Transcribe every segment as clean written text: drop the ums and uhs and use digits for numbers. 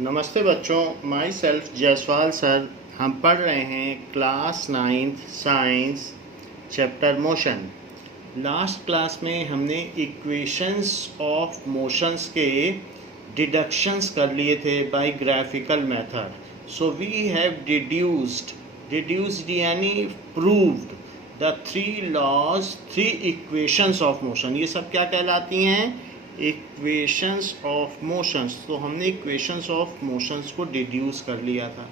नमस्ते बच्चों, my self Jaiswal sir. हम पढ़ रहे हैं class 9th science chapter motion. Last class में हमने इक्वेशंस ऑफ मोशंस के डिडक्शंस कर लिए थे by graphical method. So we have deduced यानी proved the three laws, three equations of motion. ये सब क्या कहलाती हैं? Equations of motions. तो हमने इक्वेशंस ऑफ मोशंस को डिड्यूस कर लिया था।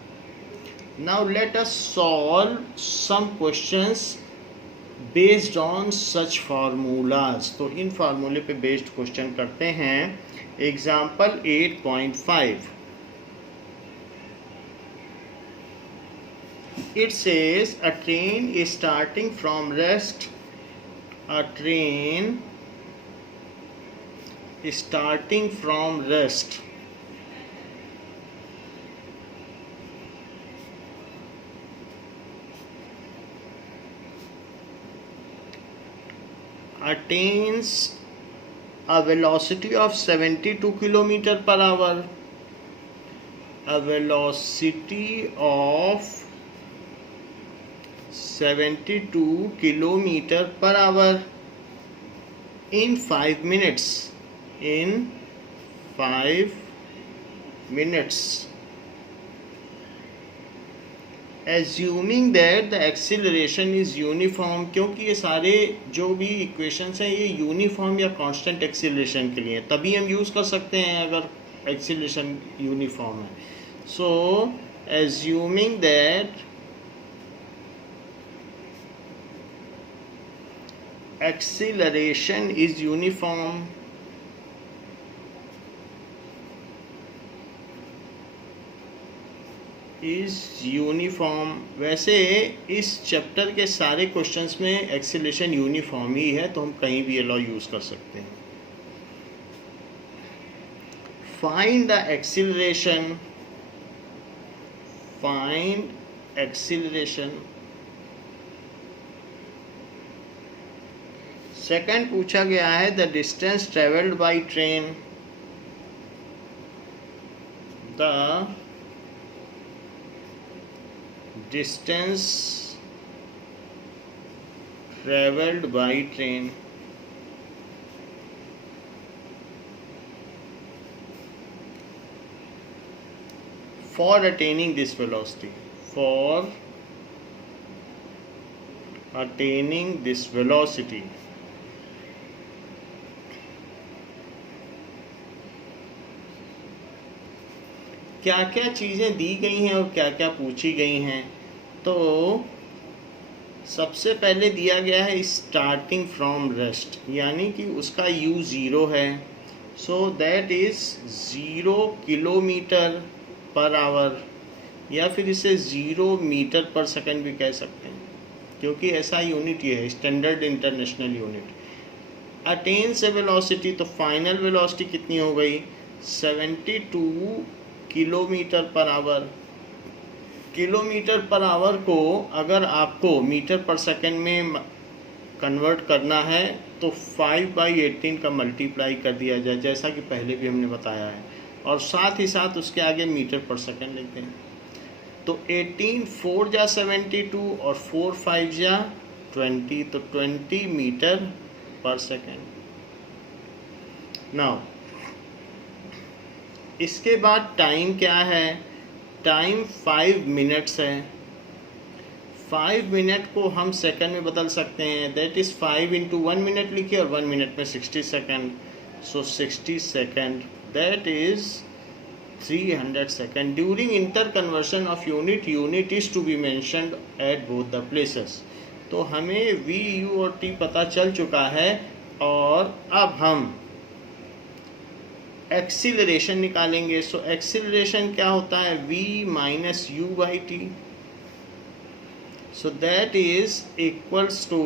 Now let us solve some questions based on such formulas. तो इन फार्मूले पे बेस्ड क्वेश्चन करते हैं। Example 8.5, it says a train is starting from rest. A train starting from rest attains a velocity of 72 kilometer per hour. A velocity of 72 kilometer per hour in 5 minutes. In 5 minutes. Assuming that the acceleration is uniform, क्योंकि ये सारे जो भी equations हैं ये uniform या constant acceleration के लिए, तभी हम यूज़ कर सकते हैं अगर एक्सीलरेशन यूनिफॉर्म है। सो assuming that acceleration is uniform, वैसे इस चैप्टर के सारे क्वेश्चंस में एक्सीलरेशन यूनिफॉर्म ही है, तो हम कहीं भी ये लॉ यूज कर सकते हैं। Find the acceleration, find acceleration. Second पूछा गया है the distance travelled by train, the distance traveled by train. For attaining this velocity, for attaining this velocity, क्या क्या चीज़ें दी गई हैं और क्या क्या पूछी गई हैं। तो सबसे पहले दिया गया है स्टार्टिंग फ्रॉम रेस्ट, यानी कि उसका u 0 है। So that is 0 kilometre per hour, या फिर इसे 0 मीटर पर सेकंड भी कह सकते हैं, क्योंकि ऐसा यूनिट ये है, स्टैंडर्ड इंटरनेशनल यूनिट। अटेन्स ए वेलोसिटी, तो फाइनल वेलोसिटी कितनी हो गई? 72 kilometre per hour. Kilometre per hour को अगर आपको मीटर पर सेकंड में कन्वर्ट करना है तो 5/18 का मल्टीप्लाई कर दिया जाए, जैसा कि पहले भी हमने बताया है, और साथ ही साथ उसके आगे मीटर पर सेकंड लिखते हैं। तो 18 4 जा 72 और 4 5 जा 20, तो 20 मीटर पर सेकंड। नाउ इसके बाद टाइम क्या है? टाइम 5 मिनट्स है। 5 मिनट को हम सेकंड में बदल सकते हैं, दैट इज़ 5 इंटू 1 मिनट लिखिए और 1 मिनट में 60 second. So 60 second that is 300 second. During interconversion of unit is to be mentioned at both the places. तो हमें वी, यू और टी पता चल चुका है, और अब हम एक्सीलरेशन निकालेंगे। सो एक्सीलरेशन क्या होता है? v minus U by T. So that is equals to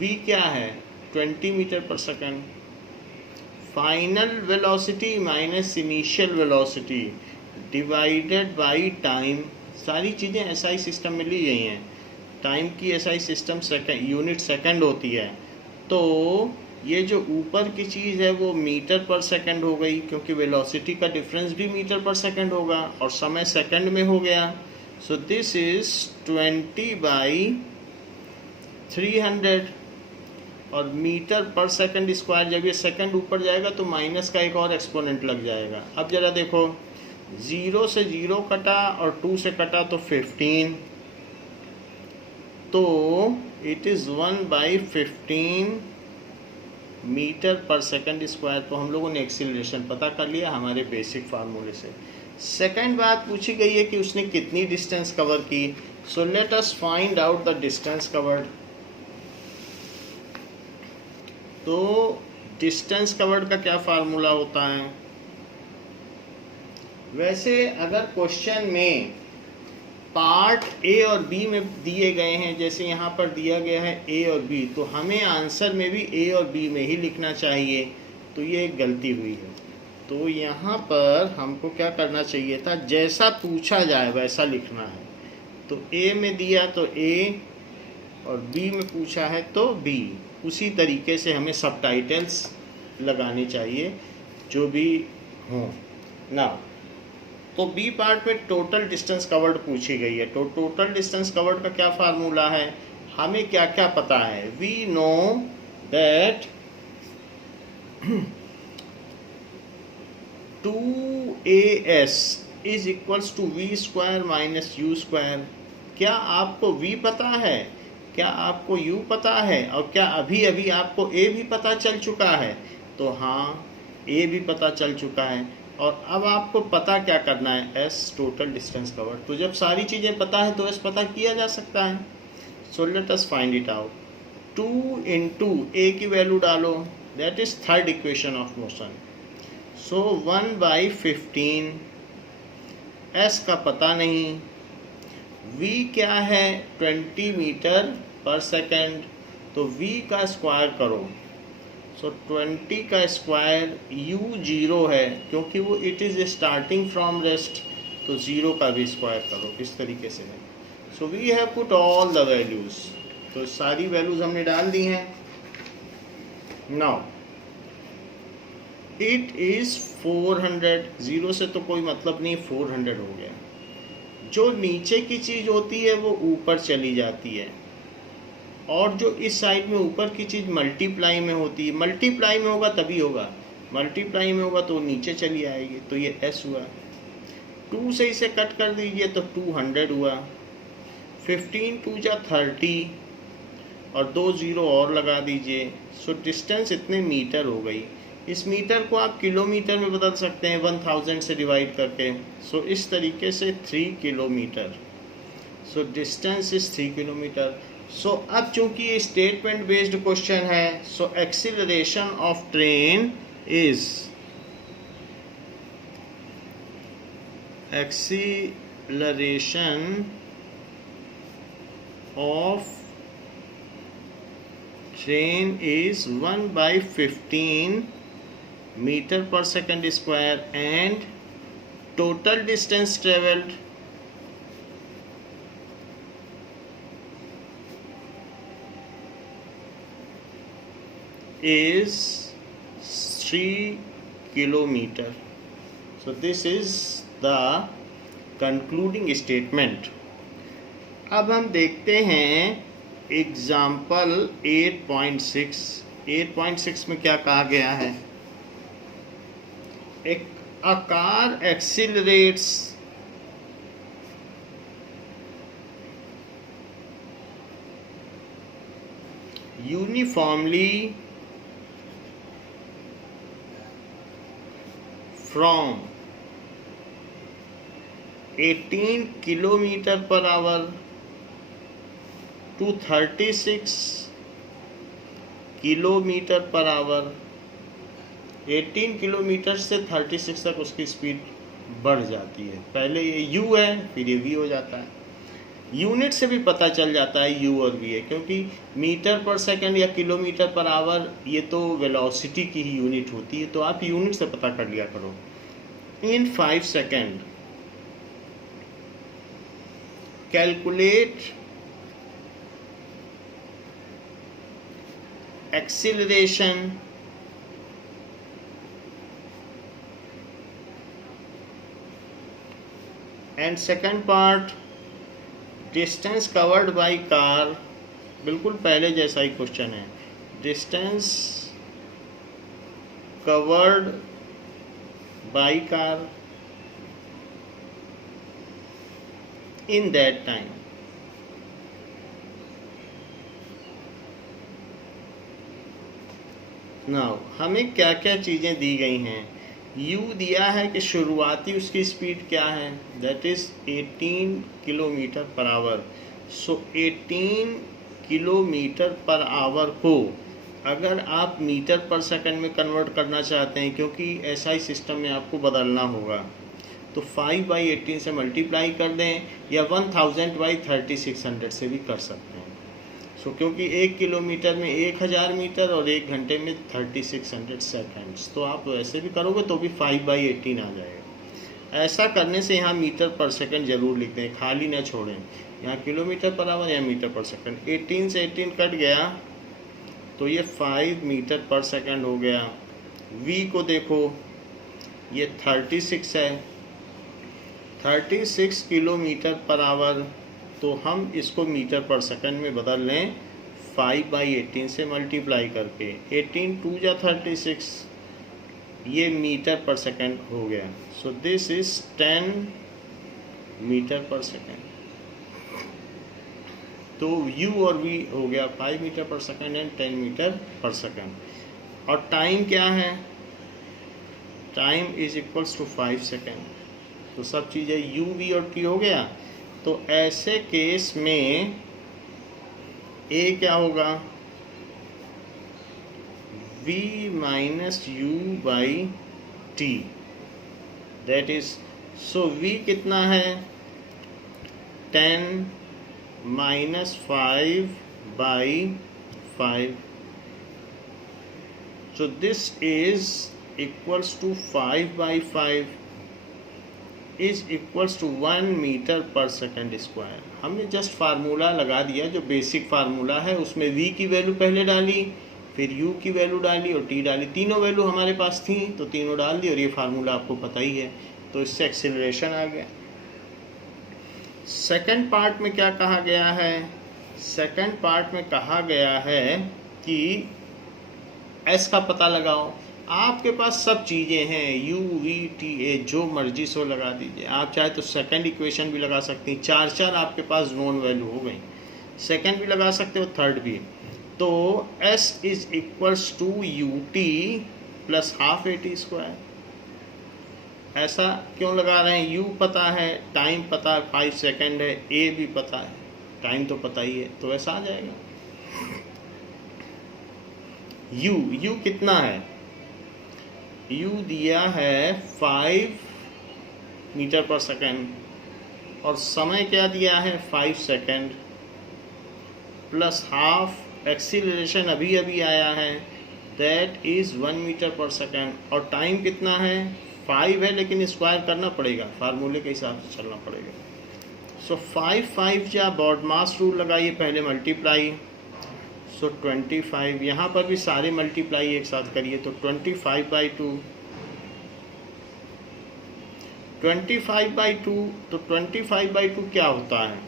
v क्या है? 20 metre per second. Final velocity minus initial velocity divided by time. सारी चीज़ें एसआई सिस्टम में ली गई हैं। टाइम की SI system second, unit second होती है। तो ये जो ऊपर की चीज़ है वो मीटर पर सेकंड हो गई, क्योंकि वेलोसिटी का डिफरेंस भी मीटर पर सेकंड होगा और समय सेकंड में हो गया। So this is 20/300। और मीटर पर सेकंड स्क्वायर, जब ये सेकंड ऊपर जाएगा तो माइनस का एक और एक्सपोनेंट लग जाएगा। अब जरा देखो, 0 से 0 कटा और 2 से कटा तो 15, तो it is 1/15 metre per second square. तो हम लोगों ने एक्सीलरेशन पता कर लिया हमारे बेसिक फार्मूले से। सेकंड बात पूछी गई है कि उसने कितनी डिस्टेंस कवर की। सो let us find out the distance covered. तो डिस्टेंस कवर्ड का क्या फार्मूला होता है? वैसे अगर क्वेश्चन में पार्ट ए और बी में दिए गए हैं, जैसे यहाँ पर दिया गया है ए और बी, तो हमें आंसर में भी ए और बी में ही लिखना चाहिए। तो ये एक गलती हुई है। तो यहाँ पर हमको क्या करना चाहिए था, जैसा पूछा जाए वैसा लिखना है। तो ए में दिया तो ए और बी में पूछा है तो बी, उसी तरीके से हमें सबटाइटल्स लगाने चाहिए जो भी हों ना। तो बी पार्ट में टोटल डिस्टेंस कवर्ड पूछी गई है। तो टोटल डिस्टेंस कवर्ड का क्या फार्मूला है, हमें क्या क्या पता है? We know that 2as is equals to V square minus U square. क्या आपको v पता है? क्या आपको u पता है? और क्या अभी अभी आपको a भी पता चल चुका है? तो हाँ, a भी पता चल चुका है। और अब आपको पता क्या करना है, s टोटल डिस्टेंस कवर्ड। तो जब सारी चीज़ें पता है तो s पता किया जा सकता है। So let us find it out. 2 into a की वैल्यू डालो, that is third equation of motion. So 1/15, s का पता नहीं, v क्या है 20 मीटर पर सेकेंड, तो v का स्क्वायर करो। सो 20 का स्क्वायर, u 0 है क्योंकि वो it is starting from rest, तो 0 का भी स्क्वायर करो। इस तरीके से है। So we have put all the values. तो सारी वैल्यूज़ हमने डाल दी हैं। नाउ इट इज़ 400, 0 से तो कोई मतलब नहीं, 400 हो गया। जो नीचे की चीज़ होती है वो ऊपर चली जाती है, और जो इस साइड में ऊपर की चीज़ मल्टीप्लाई में होती है, मल्टीप्लाई में होगा तभी होगा, मल्टीप्लाई में होगा तो नीचे चली आएगी। तो ये s हुआ। 2 से इसे कट कर दीजिए तो 200 हुआ। 15 2 जा 30 और 2 0 और लगा दीजिए। सो डिस्टेंस इतने मीटर हो गई। इस मीटर को आप किलोमीटर में बदल सकते हैं 1000 से डिवाइड करके। सो इस तरीके से 3 kilometre. So distance is 3 kilometre. So अब चूंकि ये स्टेटमेंट बेस्ड क्वेश्चन है, so acceleration of train is, acceleration of train is 1/15 metre per second square and total distance travelled is 3 kilometer. So this is the concluding statement. अब हम देखते हैं example 8.6। 8.6 में क्या कहा गया है? एक a car accelerates uniformly from 18 kilometer per hour to 36 kilometre per hour. 18 kilometre से 36 तक उसकी स्पीड बढ़ जाती है। पहले ये u है, फिर ये v हो जाता है। यूनिट से भी पता चल जाता है u और v है, क्योंकि मीटर पर सेकंड या किलोमीटर पर आवर ये तो वेलोसिटी की ही यूनिट होती है, तो आप यूनिट से पता कर लिया करो। इन 5 second calculate acceleration and second part distance covered by car, बिल्कुल पहले जैसा ही क्वेश्चन है, distance covered by car in that time. Now हमें क्या क्या चीज़ें दी गई हैं। u दिया है कि शुरुआती उसकी स्पीड क्या है, that is 18 kilometre per hour. So 18 kilometre per hour को अगर आप मीटर पर सेकंड में कन्वर्ट करना चाहते हैं, क्योंकि SI सिस्टम में आपको बदलना होगा, तो 5/18 से मल्टीप्लाई कर दें या 1000/3600 से भी कर सकते हैं। सो क्योंकि 1 किलोमीटर में 1000 मीटर और 1 घंटे में 3600 सेकेंड्स, तो आप वैसे भी करोगे तो भी 5/18 आ जाएगा। ऐसा करने से यहाँ मीटर पर सेकंड जरूर लिखते हैं, खाली ना छोड़ें, यहाँ किलोमीटर पर आवर या मीटर पर सेकंड। 18 से 18 कट गया तो ये 5 मीटर पर सेकंड हो गया। v को देखो, ये 36 है, 36 किलोमीटर पर आवर, तो हम इसको मीटर पर सेकंड में बदल लें 5/18 से मल्टीप्लाई करके। 18 2 जा 36, ये मीटर पर सेकंड हो गया। So this is 10 metre per second. तो u और v हो गया 5 metre per second and 10 metre per second. और टाइम क्या है, time is equals to 5 second. तो सब चीज़ें u, v और t हो गया। तो ऐसे केस में a क्या होगा, v minus u by t, that is, so v कितना है, 10 minus 5/5, so this is equals to 5/5 is equals to 1 metre per second square. हमने जस्ट फार्मूला लगा दिया, जो बेसिक फार्मूला है, उसमें v की वैल्यू पहले डाली, फिर u की वैल्यू डाली और t डाली। तीनों वैल्यू हमारे पास थी तो तीनों डाल दी, और ये फार्मूला आपको पता ही है, तो इससे एक्सेलरेशन आ गया। सेकंड पार्ट में क्या कहा गया है, सेकंड पार्ट में कहा गया है कि s का पता लगाओ। आपके पास सब चीज़ें हैं, u, v, t, a, जो मर्जी सो लगा दीजिए। आप चाहे तो सेकंड इक्वेशन भी लगा सकती हैं, 4 आपके पास नोन वैल्यू हो गई, सेकंड भी लगा सकते हो, थर्ड भी। तो s is equals to ut plus half AT²। ऐसा क्यों लगा रहे हैं, u पता है, टाइम पता है 5 सेकंड है, a भी पता है, टाइम तो पता ही है, तो ऐसा आ जाएगा। u कितना है, u दिया है 5 मीटर पर सेकंड, और समय क्या दिया है 5 सेकंड, प्लस हाफ एक्सीलरेशन अभी अभी आया है, that is 1 metre per second, और टाइम कितना है 5 है, लेकिन स्क्वायर करना पड़ेगा, फार्मूले के हिसाब से चलना पड़ेगा। सो 5 जा बॉडमास रूल लगाइए, पहले मल्टीप्लाई, सो 25, यहाँ पर भी सारे मल्टीप्लाई एक साथ करिए, तो 25/2, 25/2, तो 25/2 क्या होता है,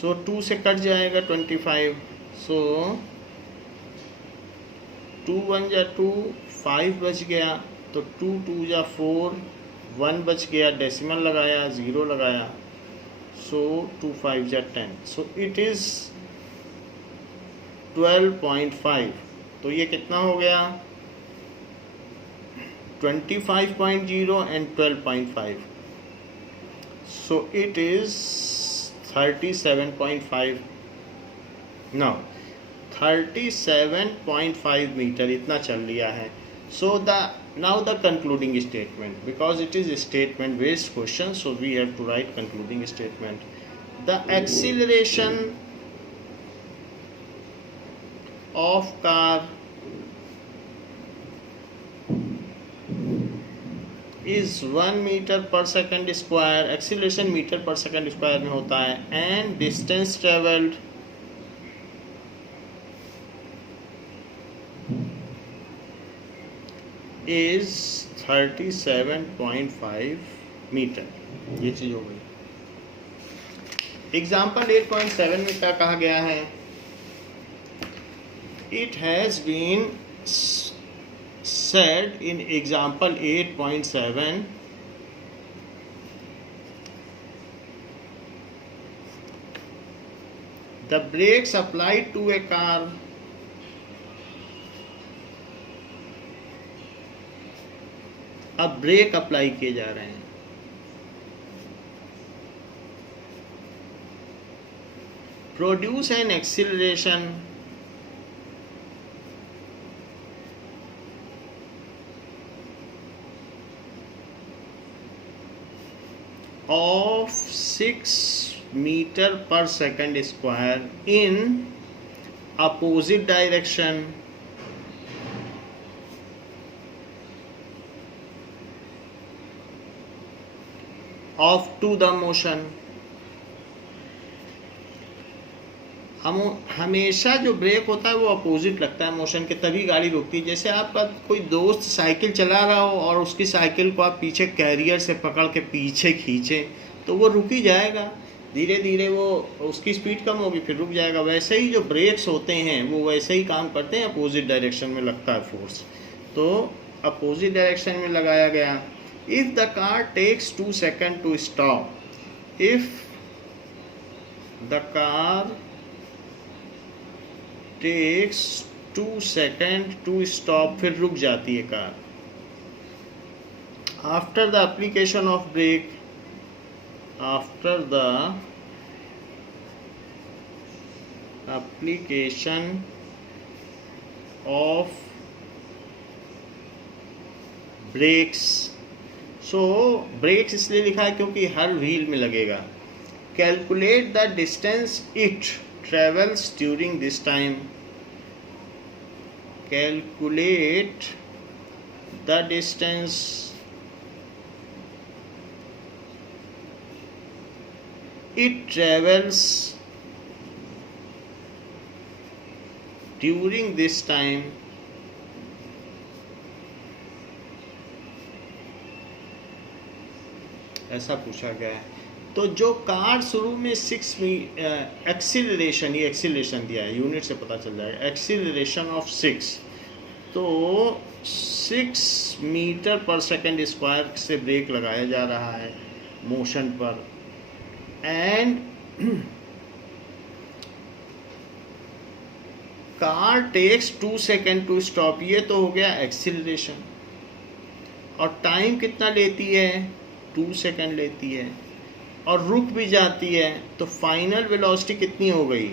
सो 2 से कट जाएगा 25, सो 2 1 जा 2, 5 बच गया, तो 2 2 जा 4, 1 बच गया, डेसिमल लगाया, 0 लगाया, सो 2 5 जा 10, सो इट इज़ 12.5। तो ये कितना हो गया, 25.0 and 12.5, so it is 37.5। Now 37.5 metre इतना चल लिया है। So now the concluding statement, because it is a statement based question, so we have to write concluding statement. The acceleration of car is 1 metre per second square, acceleration metre per second square में होता है, and distance travelled is 37.5 metre. ये चीज हो गई। Example 8.7 में क्या कहा गया है? It has been said in example 8.7 the brakes applied to a car अब ब्रेक अप्लाई किए जा रहे हैं, produce an acceleration of 6 meter per second square in opposite direction of to the motion। हम हमेशा जो ब्रेक होता है वो अपोजिट लगता है मोशन के, तभी गाड़ी रुकती है। जैसे आपका कोई दोस्त साइकिल चला रहा हो और उसकी साइकिल को आप पीछे कैरियर से पकड़ के पीछे खींचें तो वो रुक ही जाएगा, धीरे धीरे वो उसकी स्पीड कम होगी फिर रुक जाएगा। वैसे ही जो ब्रेक्स होते हैं वो वैसे ही काम करते हैं, अपोजिट डायरेक्शन में लगता है फोर्स, तो अपोजिट डायरेक्शन में लगाया गया। If the car takes 2 second to stop, if the car takes 2 second to stop, फिर रुक जाती है car. After the application of brake, after the application of brakes, so brakes इसलिए लिखा है क्योंकि हर व्हील में लगेगा। Calculate the distance it travels during this time, calculate the distance it travels during this time, ऐसा पूछा गया है। तो जो कार शुरू में 6 एक्सीलरेशन, ये एक्सीलरेशन दिया है, यूनिट से पता चल जाएगा, एक्सीलरेशन ऑफ 6, तो 6 मीटर पर सेकेंड स्क्वायर से ब्रेक लगाया जा रहा है मोशन पर। And car takes 2 second to stop, ये तो हो गया एक्सीलरेशन, और टाइम कितना लेती है? 2 सेकेंड लेती है, और रुक भी जाती है, तो फाइनल वेलोसिटी कितनी हो गई?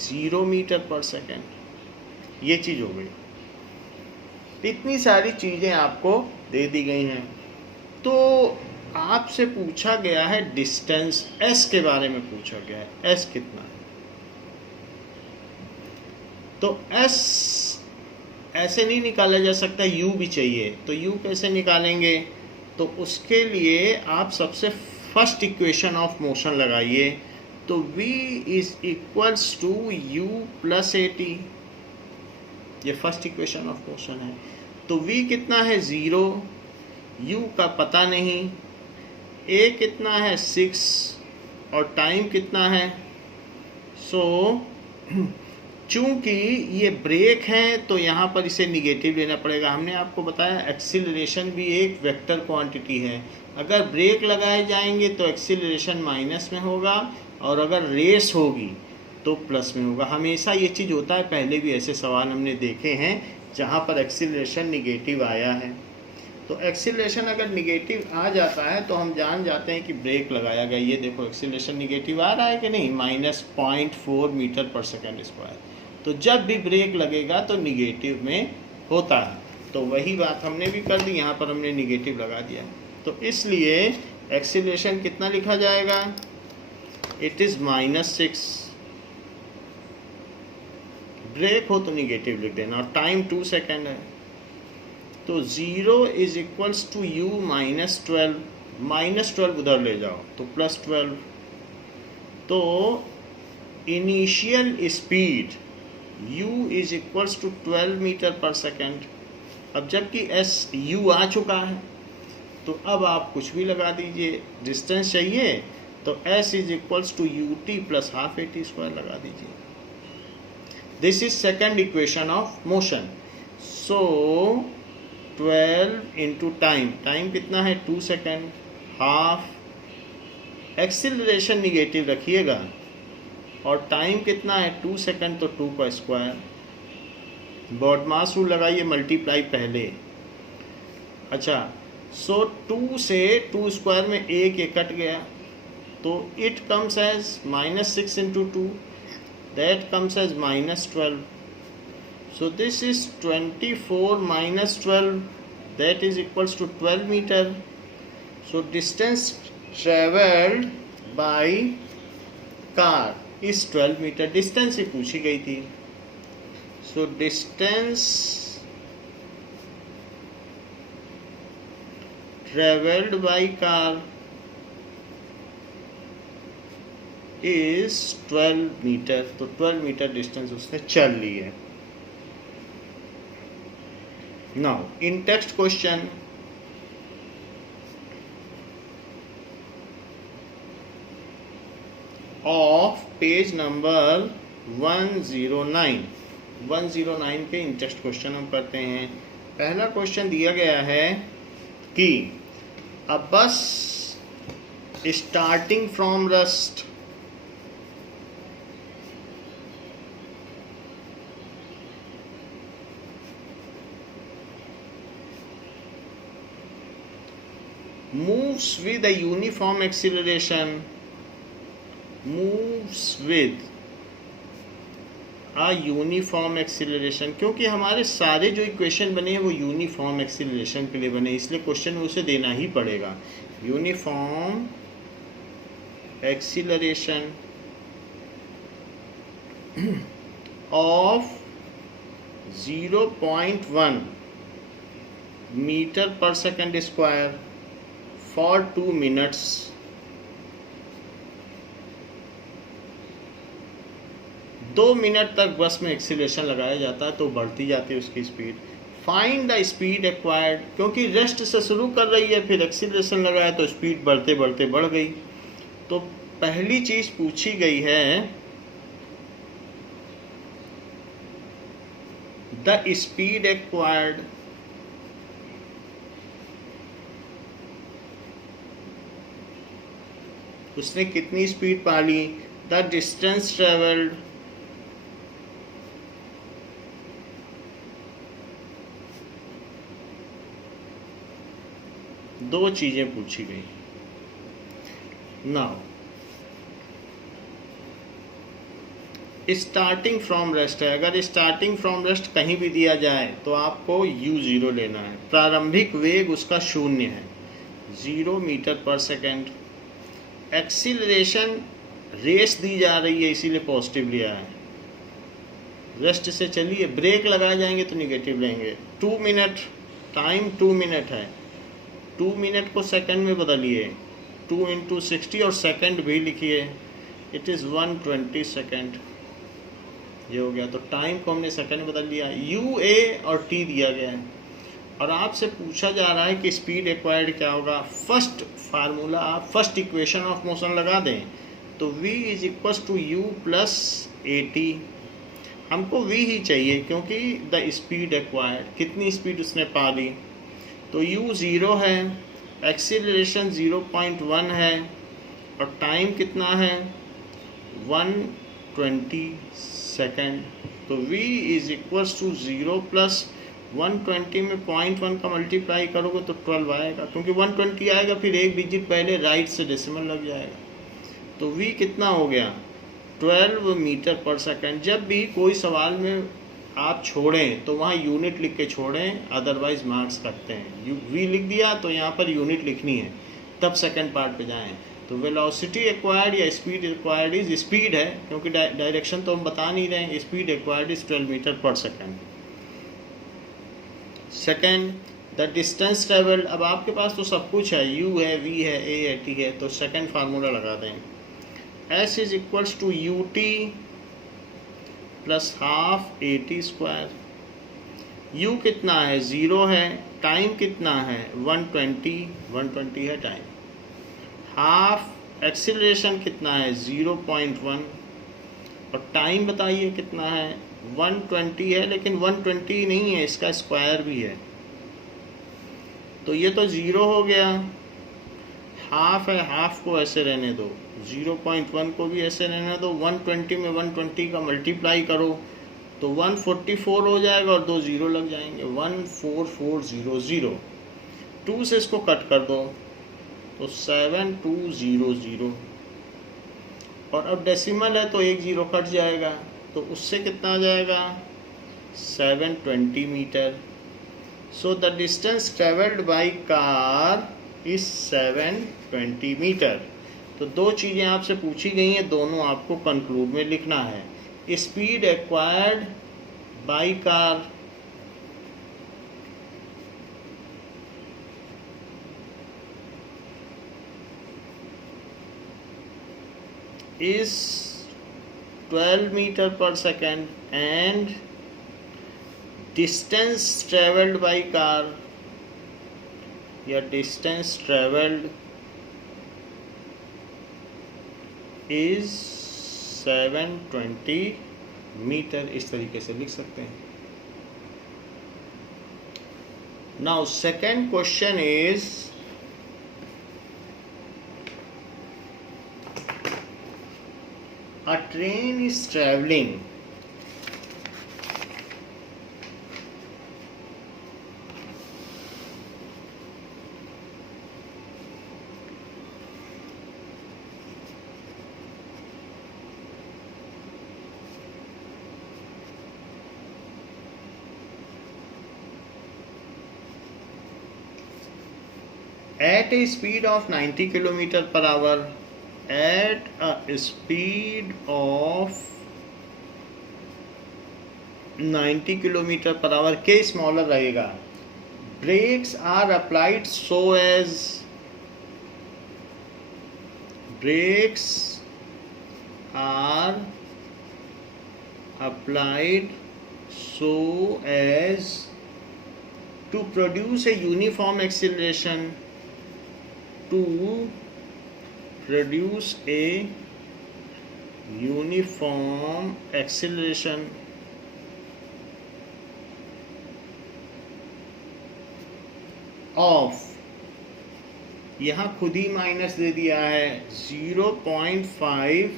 0 मीटर पर सेकेंड। ये चीज़ हो गई। इतनी सारी चीज़ें आपको दे दी गई हैं। तो आपसे पूछा गया है डिस्टेंस s के बारे में पूछा गया है, s कितना है? तो s ऐसे नहीं निकाला जा सकता, u भी चाहिए। तो u कैसे निकालेंगे? तो उसके लिए आप सबसे फर्स्ट इक्वेशन ऑफ मोशन लगाइए, तो v is equals to u plus at, ये फर्स्ट इक्वेशन ऑफ मोशन है। तो v कितना है? 0, u का पता नहीं, a कितना है? 6, और टाइम कितना है? सो चूंकि ये ब्रेक है तो यहाँ पर इसे निगेटिव लेना पड़ेगा। हमने आपको बताया एक्सीलरेशन भी एक वेक्टर क्वांटिटी है। अगर ब्रेक लगाए जाएंगे तो एक्सीलरेशन माइनस में होगा, और अगर रेस होगी तो प्लस में होगा। हमेशा ये चीज़ होता है, पहले भी ऐसे सवाल हमने देखे हैं जहाँ पर एक्सीलरेशन निगेटिव आया है। तो एक्सीलरेशन अगर निगेटिव आ जाता है तो हम जान जाते हैं कि ब्रेक लगाया गया। ये देखो एक्सीलरेशन निगेटिव आ रहा है कि नहीं? -0.4 मीटर पर सेकेंड स्क्वायर। तो जब भी ब्रेक लगेगा तो निगेटिव में होता है। तो वही बात हमने भी कर दी, यहाँ पर हमने निगेटिव लगा दिया। तो इसलिए एक्सीलरेशन कितना लिखा जाएगा? It is -6। ब्रेक हो तो निगेटिव लिख देना, और टाइम 2 सेकेंड है। तो 0 इज इक्वल्स टू u -12, -12 उधर ले जाओ तो +12। तो initial speed u is equals to 12 metre per second, अब जबकि एस यू आ चुका है तो अब आप कुछ भी लगा दीजिए, डिस्टेंस चाहिए तो s is equals to U T plus half A T square लगा दीजिए. This is second equation of motion. So 12 into time, time कितना है 2 सेकेंड, हाफ एक्सिलरेशन निगेटिव रखिएगा और टाइम कितना है 2 सेकेंड तो 2 का स्क्वायर. बॉडमास रूल लगाइए, मल्टीप्लाई पहले. अच्छा, सो 2 से 2 स्क्वायर में एक ये कट गया तो it comes as -6 into 2, that comes as -12. So this is 24 - 12, that is equals to 12 metre. So distance travelled by car is 12 metre. Distance ही पूछी गई थी. So distance traveled by car is 12 metre. तो 12 metre distance उसने चल ली है. Now in text question of page number 109 के इन टेक्स्ट क्वेश्चन हम करते हैं. पहला क्वेश्चन दिया गया है कि a bus starting from rest moves with a uniform acceleration, क्योंकि हमारे सारे जो इक्वेशन बने हैं वो यूनिफॉर्म एक्सीलरेशन के लिए बने, इसलिए क्वेश्चन में उसे देना ही पड़ेगा. Uniform acceleration of 0.1 metre per second square for 2 minutes. 2 minute तक बस में एक्सीलरेशन लगाया जाता है तो बढ़ती जाती है उसकी speed. Find the speed acquired, क्योंकि रेस्ट से शुरू कर रही है फिर एक्सीलरेशन लगाया तो स्पीड बढ़ते बढ़ते बढ़ गई. तो पहली चीज पूछी गई है द स्पीड एक्वायर्ड. उसने कितनी स्पीड पा ली. द डिस्टेंस ट्रेवल्ड, दो चीजें पूछी गई. नाउ स्टार्टिंग फ्रॉम रेस्ट है. अगर स्टार्टिंग फ्रॉम रेस्ट कहीं भी दिया जाए तो आपको u0 लेना है. प्रारंभिक वेग उसका 0 है, 0 metre per second. Acceleration race दी जा रही है इसीलिए पॉजिटिव लिया है. रेस्ट से चलिए, ब्रेक लगाए जाएंगे तो निगेटिव लेंगे. 2 मिनट, टाइम 2 मिनट है. 2 मिनट को सेकंड में बदलिए, 2 × 60 और सेकंड भी लिखिए. It is 120 second. ये हो गया. तो टाइम को हमने सेकंड में बदल दिया. यू, ए और टी दिया गया है और आपसे पूछा जा रहा है कि स्पीड एक्वायर्ड क्या होगा. फर्स्ट फार्मूला, आप फर्स्ट इक्वेशन ऑफ मोशन लगा दें तो v is equals to U plus A T. हमको v ही चाहिए क्योंकि द स्पीड एक्वायर्ड, कितनी स्पीड उसने पा ली. तो u 0 है, एक्सीलरेशन 0.1 है और टाइम कितना है 120 सेकेंड. तो v is equals to 0 plus 120 में 0.1 का मल्टीप्लाई करोगे तो 12 आएगा, क्योंकि 120 आएगा फिर एक डिजिट पहले राइट से डेसिमल लग जाएगा. तो v कितना हो गया 12 मीटर पर सेकेंड. जब भी कोई सवाल में आप छोड़ें तो वहाँ यूनिट लिख के छोड़ें, अदरवाइज मार्क्स कटते हैं. v लिख दिया तो यहाँ पर यूनिट लिखनी है, तब सेकंड पार्ट पे जाएं. तो वेलोसिटी एक्वायर्ड या स्पीड एक्वायर्ड इज, स्पीड है क्योंकि डायरेक्शन तो हम बता नहीं रहे हैं. Speed acquired is 12 metre per second. Second, the distance travelled. अब आपके पास तो सब कुछ है, u है, v है, a है, t है. तो सेकेंड फार्मूला लगा दें. s is equals to U T plus half A T square. U कितना है, 0 है, टाइम कितना है 120 है टाइम, हाफ एक्सीलरेशन कितना है 0.1, और टाइम बताइए कितना है 120 है, लेकिन 120 नहीं है, इसका स्क्वायर भी है, तो ये तो 0 हो गया, हाफ है, हाफ को ऐसे रहने दो, 0.1 को भी ऐसे रहने दो, 120 में 120 का मल्टीप्लाई करो तो 144 हो जाएगा और 2 0 लग जाएंगे, 14400, 2 से इसको कट कर दो तो 7200, और अब डेसिमल है तो 1 0 कट जाएगा, तो उससे कितना आ जाएगा 720 metre. So the distance travelled by car is 720 metre. तो दो चीज़ें आपसे पूछी गई हैं, दोनों आपको कंक्लूड में लिखना है। Speed acquired by car is 12 meter per second and distance traveled by car या distance traveled is 720 मीटर, इस तरीके से लिख सकते हैं। Now second question is a train is traveling at a speed of 90 km per hour, at a speed of 90 km per hour, के smaller रहेगा, brakes are applied so as to produce a uniform acceleration, of, यहाँ खुद ही minus दे दिया है 0.5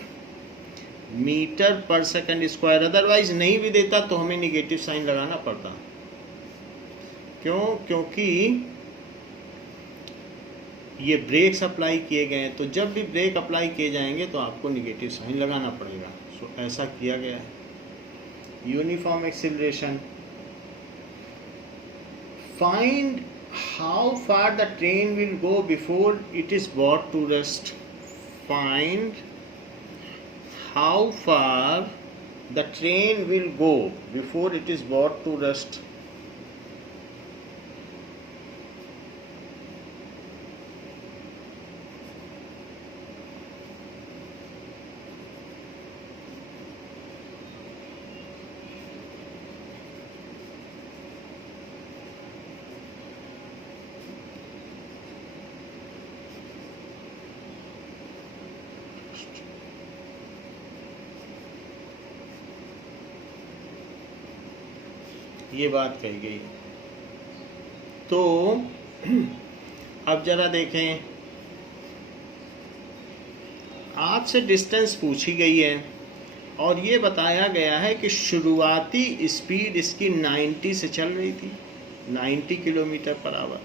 metre per second square, otherwise नहीं भी देता तो हमें निगेटिव साइन लगाना पड़ता। क्यों? क्योंकि ये ब्रेक्स अप्लाई किए गए हैं, तो जब भी ब्रेक अप्लाई किए जाएंगे तो आपको निगेटिव साइन लगाना पड़ेगा। सो ऐसा किया गया है। Uniform acceleration, find how far the train will go before it is brought to rest. Find how far the train will go before it is brought to rest. ये बात कही गई। तो अब जरा देखें, आपसे डिस्टेंस पूछी गई है और ये बताया गया है कि शुरुआती स्पीड इसकी 90 से चल रही थी, 90 किलोमीटर पर आवर।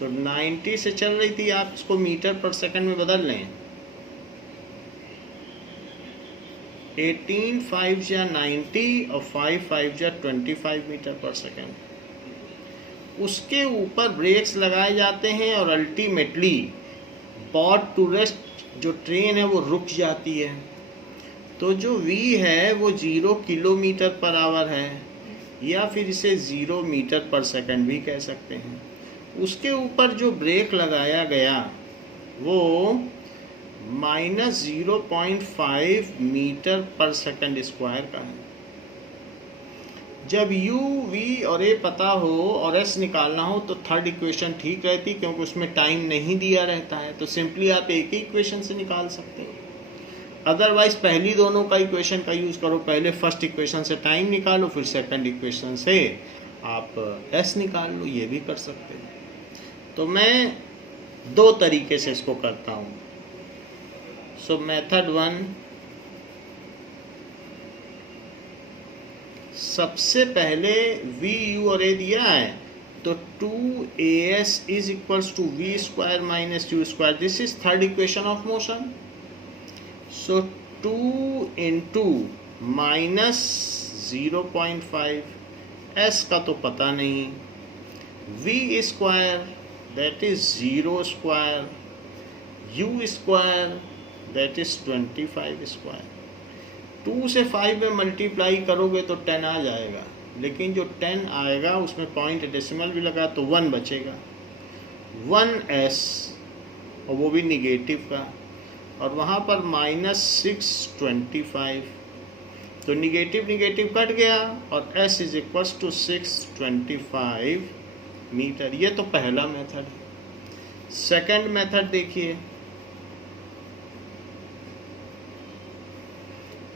तो 90 से चल रही थी, आप इसको मीटर पर सेकंड में बदल लें, 18 5 या 90 और 5 5 या 25 मीटर पर सेकंड। उसके ऊपर ब्रेक्स लगाए जाते हैं और अल्टीमेटली बॉट टू रेस्ट जो ट्रेन है वो रुक जाती है। तो जो v है वो 0 किलोमीटर पर आवर है, या फिर इसे 0 मीटर पर सेकंड भी कह सकते हैं। उसके ऊपर जो ब्रेक लगाया गया वो -0.5 मीटर पर सेकंड स्क्वायर का है। जब u, v और a पता हो और s निकालना हो तो थर्ड इक्वेशन ठीक रहती, क्योंकि उसमें टाइम नहीं दिया रहता है, तो सिंपली आप एक ही इक्वेशन से निकाल सकते हैं। अदरवाइज पहली दोनों का इक्वेशन का यूज़ करो, पहले फर्स्ट इक्वेशन से टाइम निकालो, फिर सेकंड इक्वेशन से आप s निकाल लो, ये भी कर सकते हो। तो मैं दो तरीके से इसको करता हूँ। सो मेथड 1, सबसे पहले v, u और a दिया है, तो 2as is equals to V square minus U square, this is third equation of motion. So 2 into minus 0.5, s का तो पता नहीं, v square that is 0 square, u square that is 25 square. 2 से 5 में मल्टीप्लाई करोगे तो 10 आ जाएगा, लेकिन जो 10 आएगा उसमें पॉइंट डेसिमल भी लगा तो 1 बचेगा, 1s, और वो भी निगेटिव का, और वहाँ पर -625, तो निगेटिव निगेटिव कट गया और s is equals to 625 metre. ये तो पहला मेथड है। सेकंड मेथड देखिए,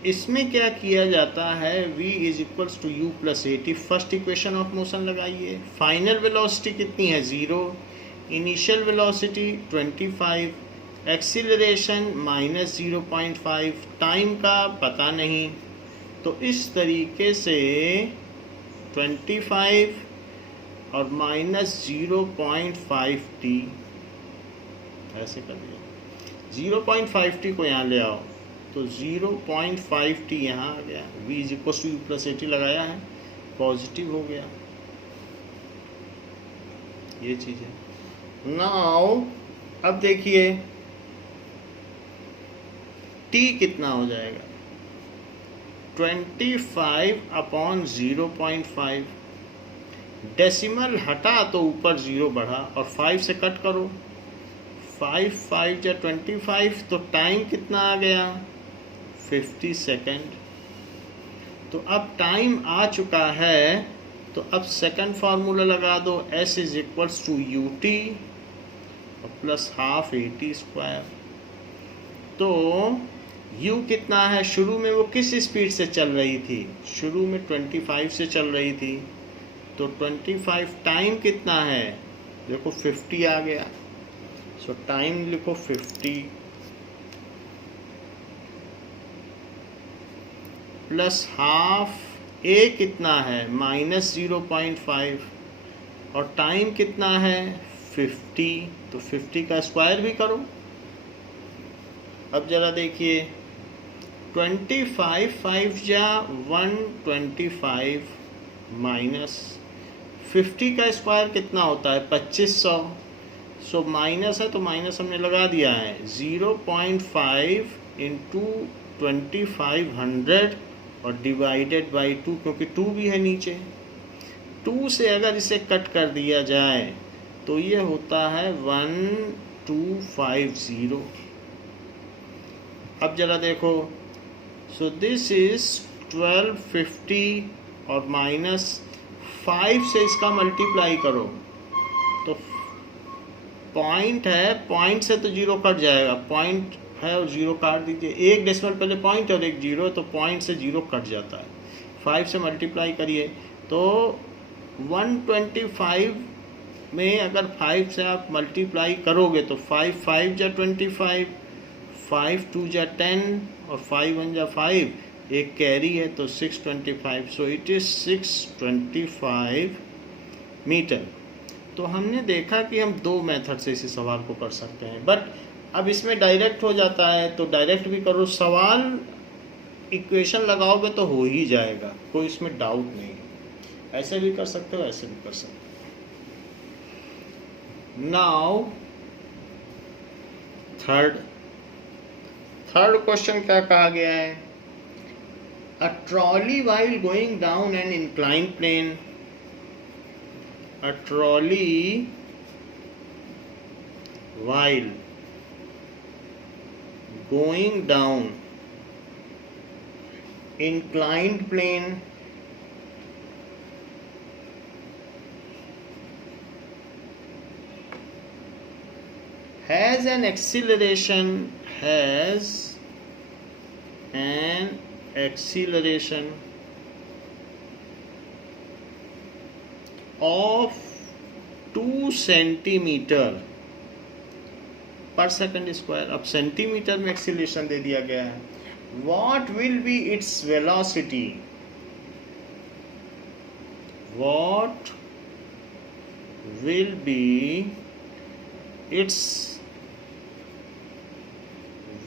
इसमें क्या किया जाता है, v is equals to U plus A T, first equation of motion लगाइए। फाइनल वेलोसिटी कितनी है, 0, इनिशियल वेलोसिटी 25, एक्सीलरेशन -0.5, टाइम का पता नहीं, तो इस तरीके से 25 और -0.5t ऐसे कर दिया। 0.5t को यहाँ ले आओ तो 0.5t यहाँ आ गया, v is equal to U plus A T लगाया है, पॉजिटिव हो गया, ये चीज़ है। नाउ अब देखिए t कितना हो जाएगा, 25/0.5, डेसिमल हटा तो ऊपर 0 बढ़ा और 5 से कट करो, 5 5 या 25, तो टाइम कितना आ गया, 50 सेकेंड। तो अब टाइम आ चुका है, तो अब सेकंड फार्मूला लगा दो, s is equals to U T plus half A T square. तो u कितना है, शुरू में वो किस स्पीड से चल रही थी, शुरू में 25 से चल रही थी, तो 25, टाइम कितना है, देखो 50 आ गया, सो टाइम लिखो 50 प्लस हाफ, a कितना है -0.5 और टाइम कितना है 50, तो 50 का स्क्वायर भी करो। अब जरा देखिए 25, 5 या 125 माइनस 50 का स्क्वायर कितना होता है 2500, सो माइनस है तो माइनस हमने लगा दिया है, 0.5 इंटू 2500 और डिवाइडेड बाई 2, क्योंकि 2 भी है नीचे, 2 से अगर इसे कट कर दिया जाए तो ये होता है 1250। अब जरा देखो, सो दिस इज 1250 और माइनस 5 से इसका मल्टीप्लाई करो, तो पॉइंट है, पॉइंट से तो 0 कट जाएगा, पॉइंट है और 0 काट दीजिए, एक डेसिमल पहले पॉइंट और एक 0, तो पॉइंट से 0 कट जाता है, 5 से मल्टीप्लाई करिए तो 125 में अगर 5 से आप मल्टीप्लाई करोगे तो 5 5 जा 25, 5 2 जा 10 और 5 1 जा 5, एक कैरी है तो 625, सो इट इज़ 625 मीटर। तो हमने देखा कि हम दो मेथड से इसी सवाल को कर सकते हैं, बट अब इसमें डायरेक्ट हो जाता है तो डायरेक्ट भी करो, सवाल इक्वेशन लगाओगे तो हो ही जाएगा, कोई इसमें डाउट नहीं, ऐसे भी कर सकते हो ऐसे भी कर सकते हो। नाउ थर्ड क्वेश्चन क्या कहा गया है, a trolley while going down an inclined plane, a trolley while going down inclined plane has an acceleration of 2 centimetre पर सेकंड स्क्वायर। अब सेंटीमीटर में एक्सीलरेशन दे दिया गया है। What will be its velocity? What will be its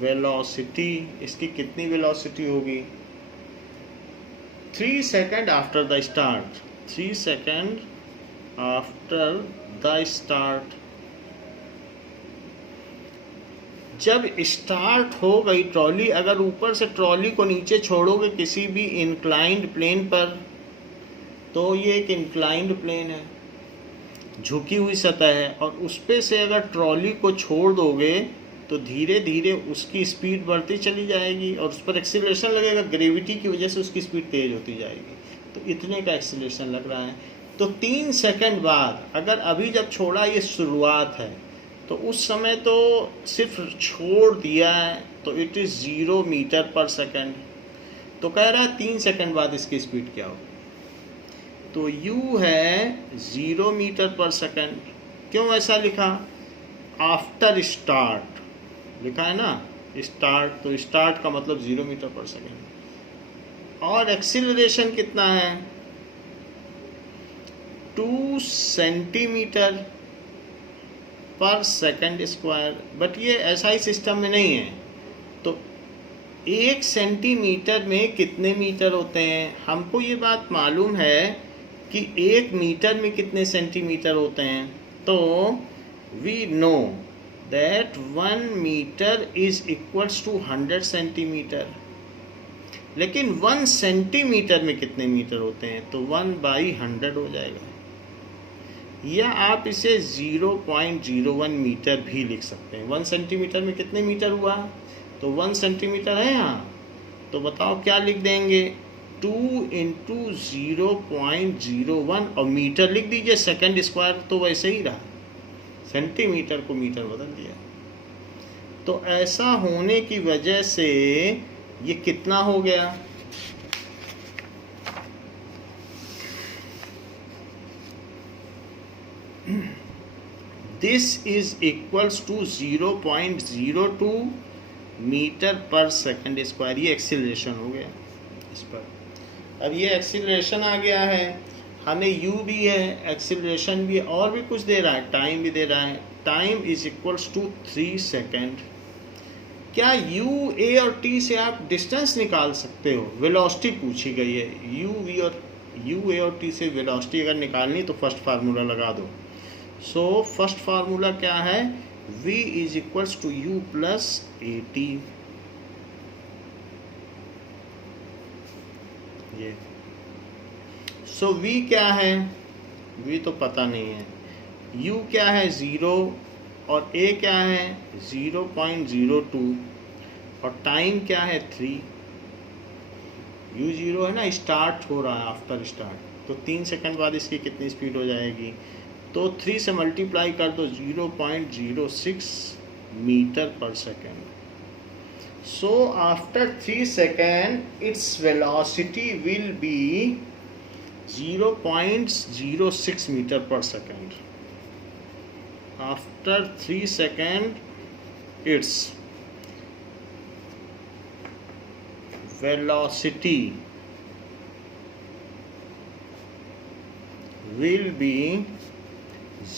velocity? इसकी कितनी velocity होगी? 3 second after the start. 3 second after the start. जब स्टार्ट हो गई ट्रॉली, अगर ऊपर से ट्रॉली को नीचे छोड़ोगे किसी भी इंक्लाइंड प्लेन पर, तो ये एक इंक्लाइंड प्लेन है, झुकी हुई सतह है, और उस पे से अगर ट्रॉली को छोड़ दोगे तो धीरे धीरे उसकी स्पीड बढ़ती चली जाएगी और उस पर एक्सीलरेशन लगेगा। ग्रेविटी की वजह से उसकी स्पीड तेज होती जाएगी। तो इतने का एक्सीलरेशन लग रहा है। तो 3 सेकंड बाद, अगर अभी जब छोड़ा ये शुरुआत है, तो उस समय तो सिर्फ छोड़ दिया है, तो it is 0 metre per second. तो कह रहा है 3 सेकंड बाद इसकी स्पीड क्या होगी? तो u है 0 मीटर पर सेकंड। क्यों ऐसा लिखा? आफ्टर स्टार्ट लिखा है ना, स्टार्ट, तो स्टार्ट का मतलब 0 मीटर पर सेकंड। और एक्सीलरेशन कितना है? 2 सेंटीमीटर पर सेकंड स्क्वायर। बट ये SI सिस्टम में नहीं है। तो 1 सेंटीमीटर में कितने मीटर होते हैं? हमको ये बात मालूम है कि 1 मीटर में कितने सेंटीमीटर होते हैं। तो we know that 1 metre is equals to 100 centimetre. लेकिन 1 सेंटीमीटर में कितने मीटर होते हैं? तो 1/100 हो जाएगा। या आप इसे 0.01 मीटर भी लिख सकते हैं। 1 सेंटीमीटर में कितने मीटर हुआ? तो 1 सेंटीमीटर है यहाँ, तो बताओ क्या लिख देंगे? 2 × 0.01 और मीटर लिख दीजिए। सेकंड स्क्वायर तो वैसे ही रहा, सेंटीमीटर को मीटर बदल दिया। तो ऐसा होने की वजह से ये कितना हो गया? This is equals to 0.02 metre per second square. ये एक्सीलरेशन हो गया इस पर। अब ये एक्सीलरेशन आ गया है, हमें u भी है, एक्सीलरेशन भी है, और भी कुछ दे रहा है, टाइम भी दे रहा है। Time is equals to 3 second. क्या u, a और t से आप डिस्टेंस निकाल सकते हो? वेलोसिटी पूछी गई है। u, a और t से वेलोसिटी अगर निकालनी तो फर्स्ट फार्मूला लगा दो। सो फर्स्ट फार्मूला क्या है? v is equals to u plus at। ये सो v क्या है? v तो पता नहीं है। u क्या है? 0, और a क्या है? 0.02, और टाइम क्या है? 3। u 0 है ना, स्टार्ट हो रहा है, आफ्टर स्टार्ट। तो 3 सेकंड बाद इसकी कितनी स्पीड हो जाएगी? तो 3 से मल्टीप्लाई कर दो, 0.06 metre per second. So after 3 seconds, its velocity will be 0.06 meter per second. After 3 seconds, its velocity will be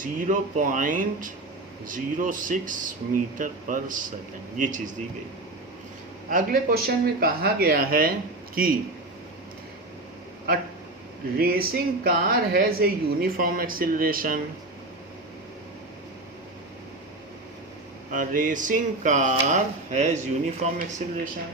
0.06 metre per second. ये चीज़ दी गई। अगले क्वेश्चन में कहा गया है कि अ racing car has a uniform acceleration. A racing car has uniform acceleration.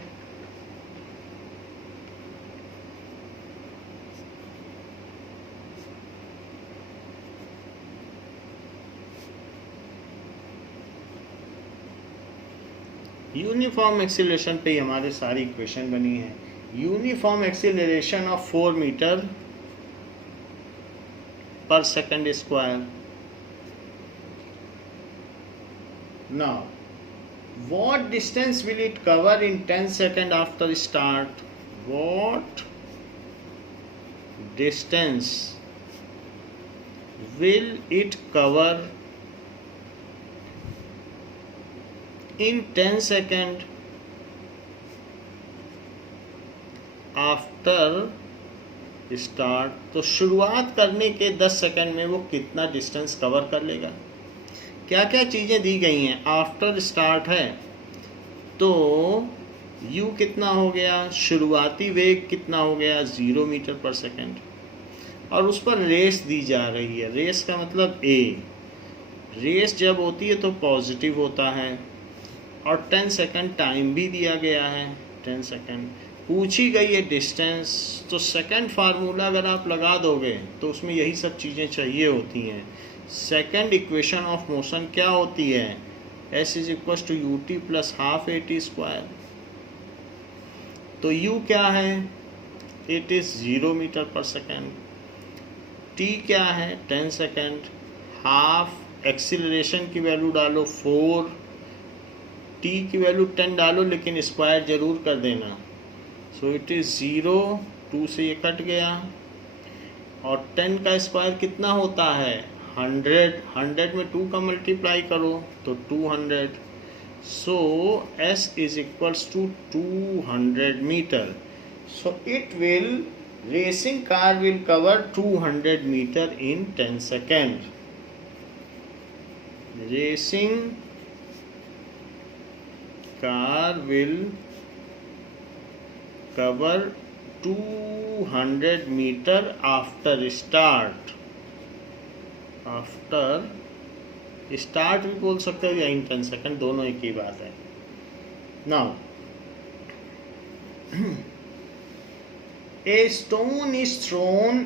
Uniform acceleration पे ही हमारे सारी इक्वेशन बनी है। Uniform acceleration of 4 metre per second square Now, what distance will it cover in 10 seconds after start? What distance will it cover in 10 seconds after start? तो शुरुआत करने के 10 second में वो कितना डिस्टेंस कवर कर लेगा? क्या क्या चीज़ें दी गई हैं? आफ्टर स्टार्ट है तो u कितना हो गया, शुरुआती वेग कितना हो गया, 0 मीटर पर सेकंड, और उस पर रेस दी जा रही है। रेस का मतलब a, रेस जब होती है तो पॉजिटिव होता है, और 10 सेकंड टाइम भी दिया गया है, 10 सेकंड पूछी गई है डिस्टेंस। तो सेकंड फार्मूला अगर आप लगा दोगे तो उसमें यही सब चीज़ें चाहिए होती हैं। सेकंड इक्वेशन ऑफ मोशन क्या होती है? s is equal to U T plus half A T square. तो u क्या है? It is 0 metre per second. t क्या है? 10 सेकेंड। हाफ एक्सीलरेशन की वैल्यू डालो 4, t की वैल्यू 10 डालो, लेकिन स्क्वायर जरूर कर देना। सो इट इज़ 0, 2 से ये कट गया, और 10 का स्क्वायर कितना होता है? 100। 100 में 2 का मल्टीप्लाई करो तो 200। So s is equals to 200 metre. So it will, racing car will cover 200 metre in 10 second. Racing car will cover 200 metre after start. After start भी बोल सकते हो या इन 10 सेकंड, दोनों एक ही बात है। Now a stone is thrown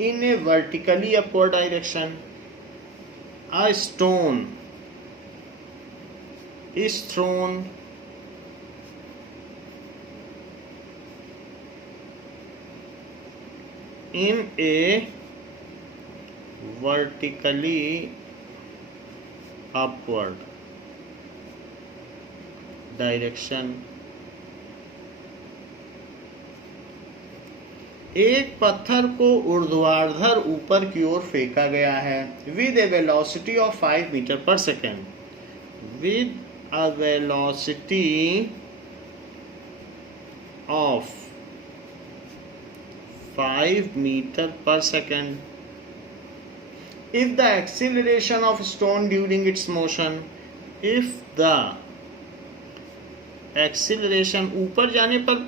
in A vertically upward direction. A stone is throne in a vertically upward direction। एक पत्थर को ऊर्ध्वाधर ऊपर की ओर फेंका गया है with a velocity of 5 metre per second. With a velocity of 5 meter per second. If the acceleration of stone during its motion, if the acceleration, ऊपर जाने पर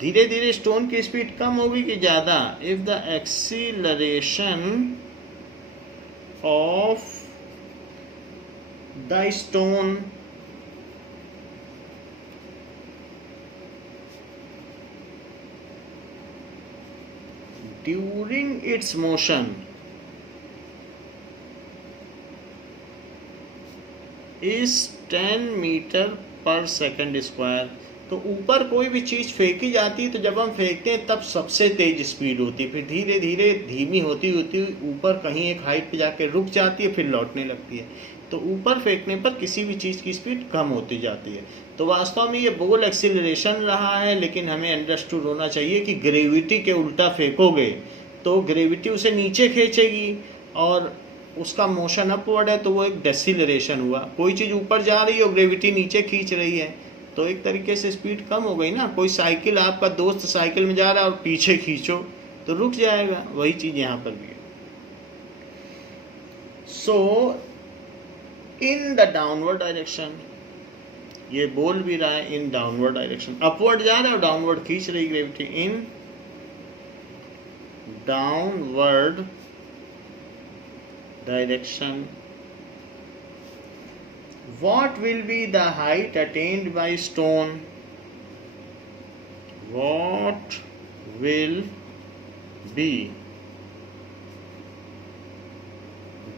धीरे धीरे स्टोन की स्पीड कम होगी कि ज़्यादा? If the acceleration of the stone during its motion is 10 metre per second square. तो ऊपर कोई भी चीज़ फेंकी जाती है तो जब हम फेंकते हैं तब सबसे तेज स्पीड होती है, फिर धीरे धीरे धीमी होती होती ऊपर कहीं एक हाइट पे जाके रुक जाती है, फिर लौटने लगती है। तो ऊपर फेंकने पर किसी भी चीज़ की स्पीड कम होती जाती है। तो वास्तव में ये बोल एक्सीलरेशन रहा है, लेकिन हमें अंडरस्टूड होना चाहिए कि ग्रेविटी के उल्टा फेंकोगे तो ग्रेविटी उसे नीचे खींचेगी, और उसका मोशन अपवर्ड है तो वो एक डेसिलरेशन हुआ। कोई चीज़ ऊपर जा रही है और ग्रेविटी नीचे खींच रही है तो एक तरीके से स्पीड कम हो गई ना। कोई साइकिल, आपका दोस्त साइकिल में जा रहा है और पीछे खींचो तो रुक जाएगा, वही चीज़ यहाँ पर भी है। सो इन द डाउनवर्ड डायरेक्शन, ये बोल भी रहा है इन डाउनवर्ड डायरेक्शन, अपवर्ड जा रहा है और डाउनवर्ड खींच रही gravity. In downward direction, what will be the height attained by stone? What will be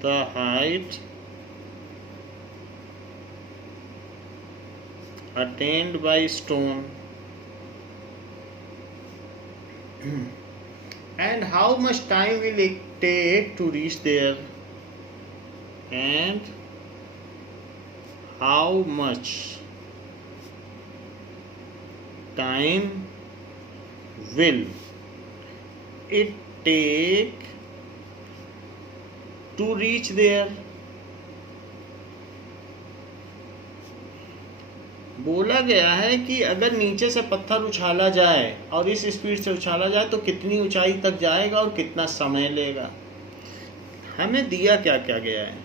the height attained by stone? And how much time will it take to reach there? And how much time will it take to reach there. बोला गया है कि अगर नीचे से पत्थर उछाला जाए और इस स्पीड से उछाला जाए तो कितनी ऊंचाई तक जाएगा और कितना समय लेगा। हमें दिया क्या क्या गया है।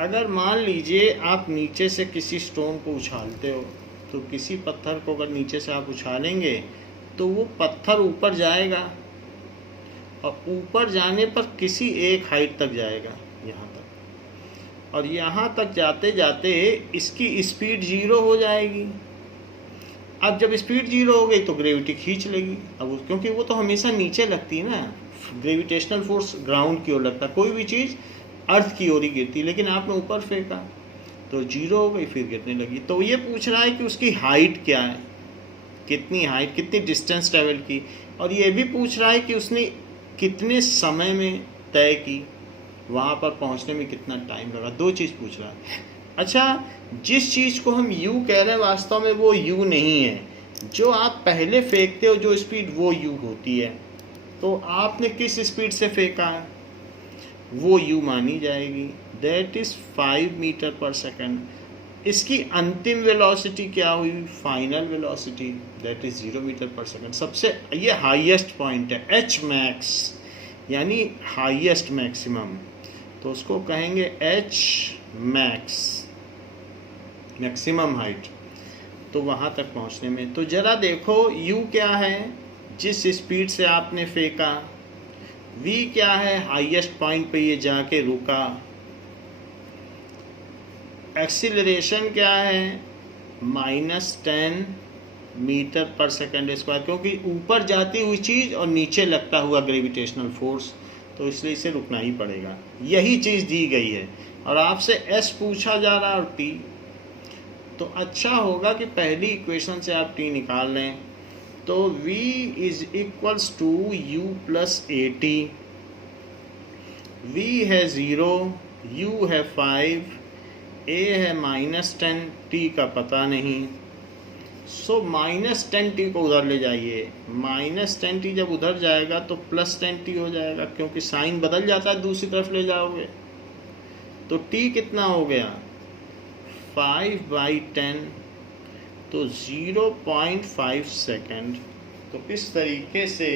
अगर मान लीजिए आप नीचे से किसी स्टोन को उछालते हो, तो किसी पत्थर को अगर नीचे से आप उछालेंगे तो वो पत्थर ऊपर जाएगा और ऊपर जाने पर किसी एक हाइट तक जाएगा यहाँ तक, और यहाँ तक जाते जाते इसकी स्पीड 0 हो जाएगी। अब जब स्पीड 0 हो गई तो ग्रेविटी खींच लेगी। अब क्योंकि वो तो हमेशा नीचे लगती है ना, ग्रेविटेशनल फोर्स ग्राउंड की ओर लगता है, कोई भी चीज़ अर्थ की ओर ही गिरती, लेकिन आपने ऊपर फेंका तो 0 हो गई, फिर गिरने लगी। तो ये पूछ रहा है कि उसकी हाइट क्या है, कितनी हाइट, कितनी डिस्टेंस ट्रेवल की, और ये भी पूछ रहा है कि उसने कितने समय में तय की, वहाँ पर पहुँचने में कितना टाइम लगा। दो चीज़ पूछ रहा है। अच्छा, जिस चीज़ को हम u कह रहे हैं वास्तव में वो u नहीं है। जो आप पहले फेंकते हो जो स्पीड वो u होती है। तो आपने किस स्पीड से फेंका है वो u मानी जाएगी, that is 5 metre per second. इसकी अंतिम वेलोसिटी क्या हुई, final velocity, that is 0 metre per second. सबसे ये हाईएस्ट पॉइंट है, h मैक्स यानी हाईएस्ट मैक्सिमम, तो उसको कहेंगे h मैक्स, मैक्सिमम हाइट। तो वहाँ तक पहुँचने में तो ज़रा देखो u क्या है जिस स्पीड से आपने फेंका, v क्या है हाईएस्ट पॉइंट पे ये जाके रुका, एक्सीलरेशन क्या है -10 मीटर पर सेकंड स्क्वायर, क्योंकि ऊपर जाती हुई चीज़ और नीचे लगता हुआ ग्रेविटेशनल फोर्स, तो इसलिए इसे रुकना ही पड़ेगा। यही चीज़ दी गई है और आपसे s पूछा जा रहा है और t, तो अच्छा होगा कि पहली इक्वेशन से आप t निकाल लें। तो v is equals to u plus AT। v है 0, u है 5, a है -10, t का पता नहीं। सो -10t को उधर ले जाइए, -10t जब उधर जाएगा तो +10t हो जाएगा, क्योंकि साइन बदल जाता है दूसरी तरफ ले जाओगे। तो t कितना हो गया 5/10, तो 0.5 सेकंड। तो इस तरीके से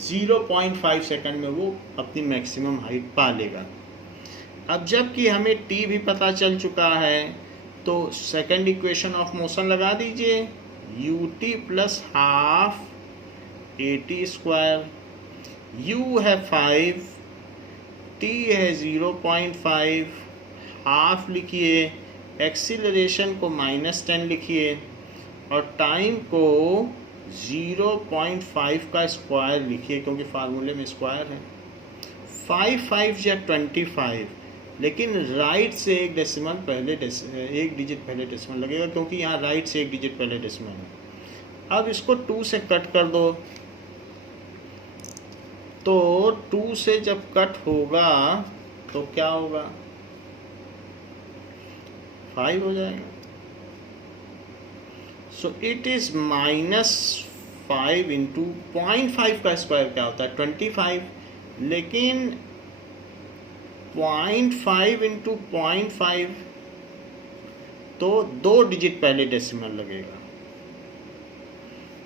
0.5 सेकंड में वो अपनी मैक्सिमम हाइट पा लेगा। अब जबकि हमें t भी पता चल चुका है तो सेकंड इक्वेशन ऑफ मोशन लगा दीजिए, ut plus half AT square, u है 5, t है 0.5, हाफ लिखिए, एक्सीलरेशन को -10 लिखिए और टाइम को 0.5 का स्क्वायर लिखिए, क्योंकि फार्मूले में स्क्वायर है। 5 या 25, लेकिन राइट से एक डेसिमल पहले, एक डिजिट पहले डेसिमल लगेगा, क्योंकि यहाँ राइट से एक डिजिट पहले डेसिमल है। अब इसको 2 से कट कर दो, तो 2 से जब कट होगा तो क्या होगा 5 हो जाएगा। सो इट इज -5 इंटू 0.5 का स्क्वायर क्या होता है 25, लेकिन 0.5 इंटू 0.5 तो 2 डिजिट पहले डेसिमल लगेगा।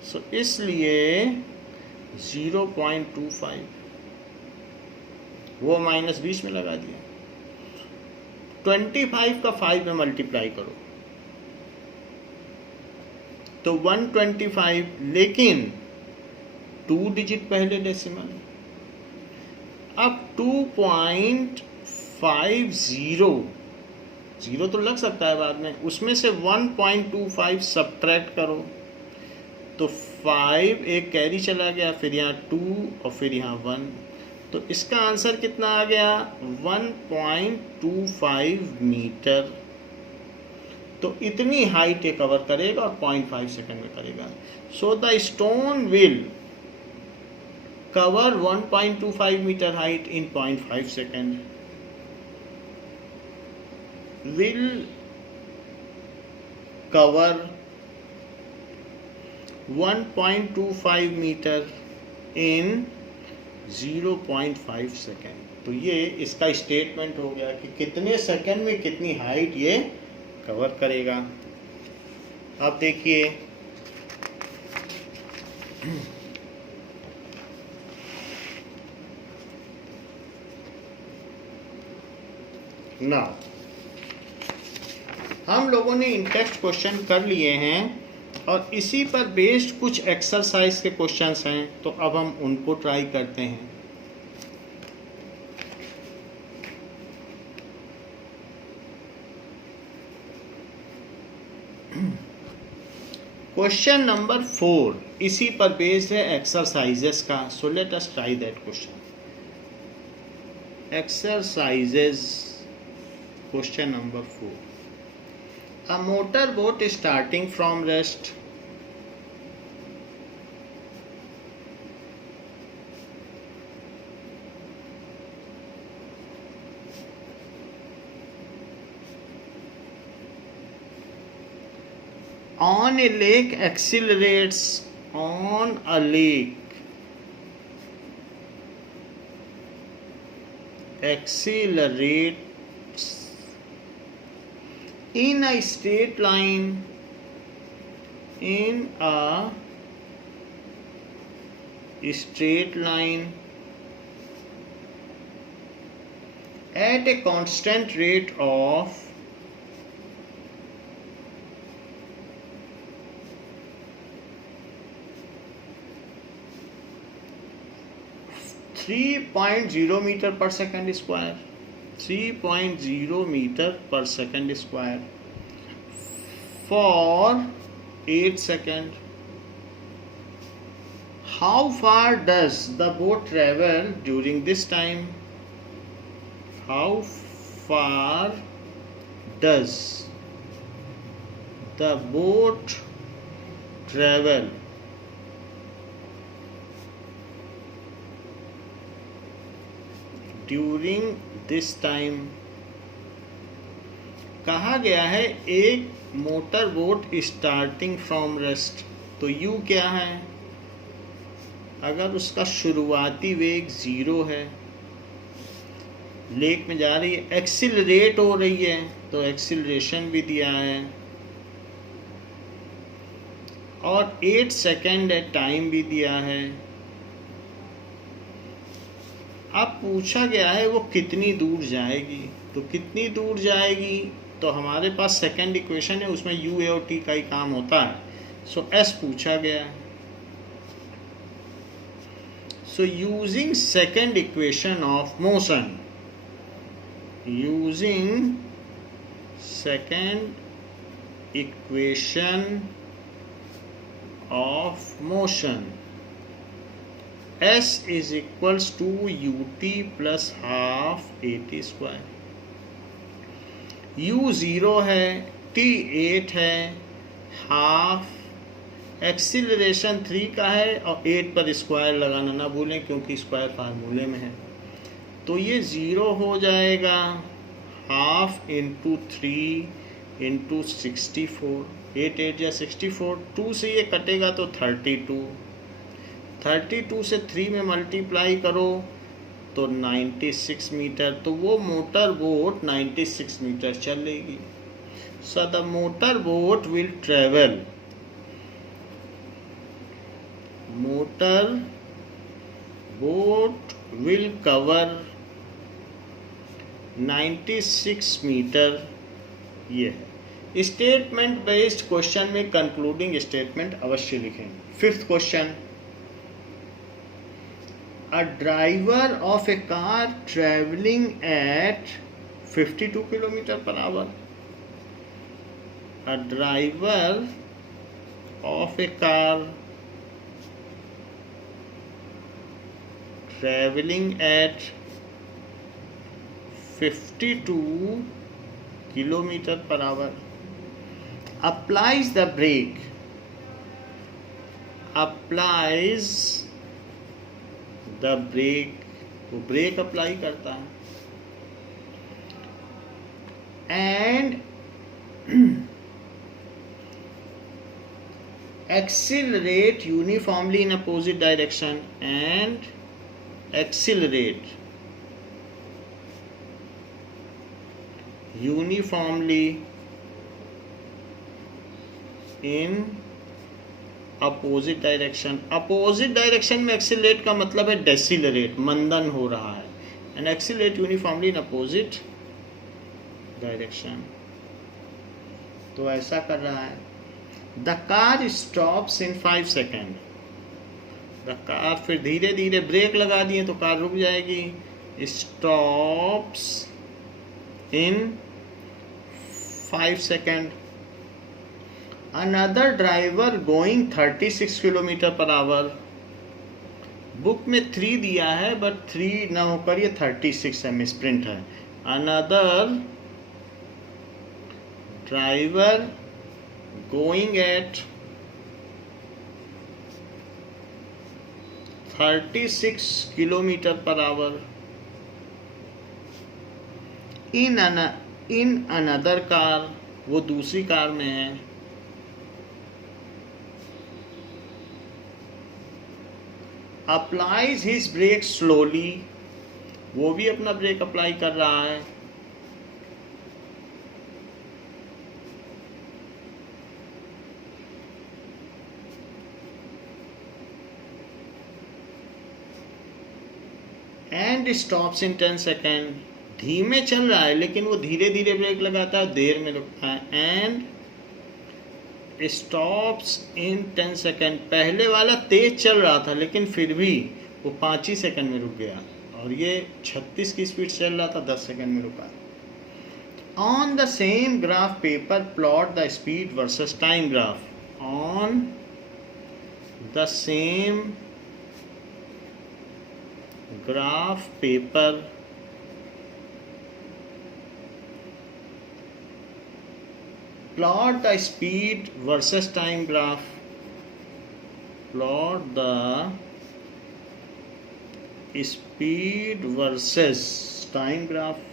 सो इसलिए 0.25 वो -20 में लगा दिया। 25 का 5 में मल्टीप्लाई करो तो 125, लेकिन 2 डिजिट पहले डेसिमल। अब 2.50 जीरो तो लग सकता है बाद में, उसमें से 1.25 सब्ट्रैक्ट करो तो 5 एक कैरी चला गया, फिर यहाँ 2 और फिर यहाँ 1, तो इसका आंसर कितना आ गया 1.25 मीटर। तो इतनी हाइट ये कवर करेगा और 0.5 सेकंड में करेगा। So the stone will cover 1.25 metre height in 0.5 second. Will cover 1.25 metre in 0.5 second. तो ये इसका स्टेटमेंट हो गया कि कितने सेकेंड में कितनी हाइट ये कवर करेगा। अब देखिए ना, हम लोगों ने इन टेक्स्ट क्वेश्चन कर लिए हैं और इसी पर बेस्ड कुछ एक्सरसाइज के क्वेश्चंस हैं, तो अब हम उनको ट्राई करते हैं। क्वेश्चन नंबर 4 इसी पर बेस्ड है एक्सरसाइजेस का। सो let us try that question. Exercises question number 4। A motorboat is starting from rest. On a lake, accelerates on a lake. Accelerates in a straight line at a constant rate of 3.0 meter per second square, 3.0 meter per second square for 8 seconds. How far does the boat travel during this time? How far does the boat travel during this time? कहा गया है एक motor boat starting from rest, तो you क्या है? अगर उसका शुरुआती वेग 0 है, लेक में जा रही है, एक्सिलरेट हो रही है, तो एक्सिलरेशन भी दिया है और 8 सेकेंड है, टाइम भी दिया है। अब पूछा गया है वो कितनी दूर जाएगी, तो कितनी दूर जाएगी, तो हमारे पास सेकंड इक्वेशन है, उसमें यू ए और टी का ही काम होता है। सो एस पूछा गया है। So using second equation of motion, using second equation of motion, S is equals to ut plus half at square। u 0 है, t 8 है, हाफ एक्सिलरेशन 3 का है और 8 पर स्क्वायर लगाना ना भूलें क्योंकि स्क्वायर फार्मूले में है। तो ये 0 हो जाएगा, हाफ इंटू 3 इंटू 64, 8 8 या 64, 2 से ये कटेगा तो 32 से 3 में मल्टीप्लाई करो तो 96 मीटर। तो वो मोटर बोट 96 मीटर चलेगी। So the motor boat will travel, motor boat will cover 96 metre. ये है स्टेटमेंट बेस्ड क्वेश्चन में कंक्लूडिंग स्टेटमेंट अवश्य लिखेंगे। 5th question, a driver of a car traveling at 52 km per hour, a driver of a car traveling at 52 km per hour applies the brake, applies the brake, वो brake apply करता है, and accelerate uniformly in opposite direction and accelerate uniformly in opposite direction. Opposite direction में accelerate का मतलब है decelerate, मंदन हो रहा है, and accelerate uniformly in opposite direction. तो ऐसा कर रहा है। The car stops in 5 second. The car, फिर धीरे धीरे ब्रेक लगा दिए तो कार रुक जाएगी। Stops in 5 second. Another driver going 36 kilometre per hour. Book में 3 दिया है बट 3 ना होकर ये 36 है, मिसप्रिंट है। Another driver going at 36 kilometre per hour in another car, वो दूसरी कार में है। अप्लाइज हिज ब्रेक स्लोली, वो भी अपना ब्रेक अप्लाई कर रहा है। And stops in 10 second. धीमे चल रहा है लेकिन वो धीरे धीरे ब्रेक लगाता है, देर में रुकता है। And stops in 10 second. पहले वाला तेज चल रहा था लेकिन फिर भी वो 5 ही सेकेंड में रुक गया, और ये 36 की स्पीड चल रहा था, 10 सेकेंड में रुका। On the same graph paper plot the speed versus time graph. On the same graph paper plot the speed versus time graph. Plot the speed versus time graph.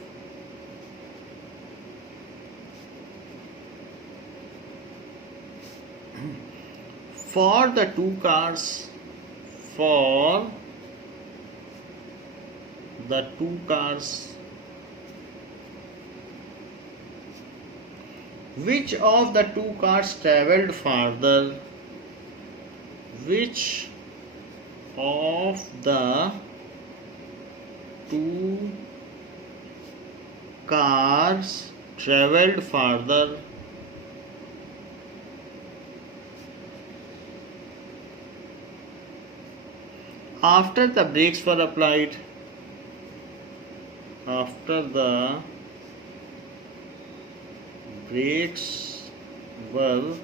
For the two cars, for the two cars, which of the two cars traveled farther? Which of the two cars traveled farther? After the brakes were applied. After the brakes were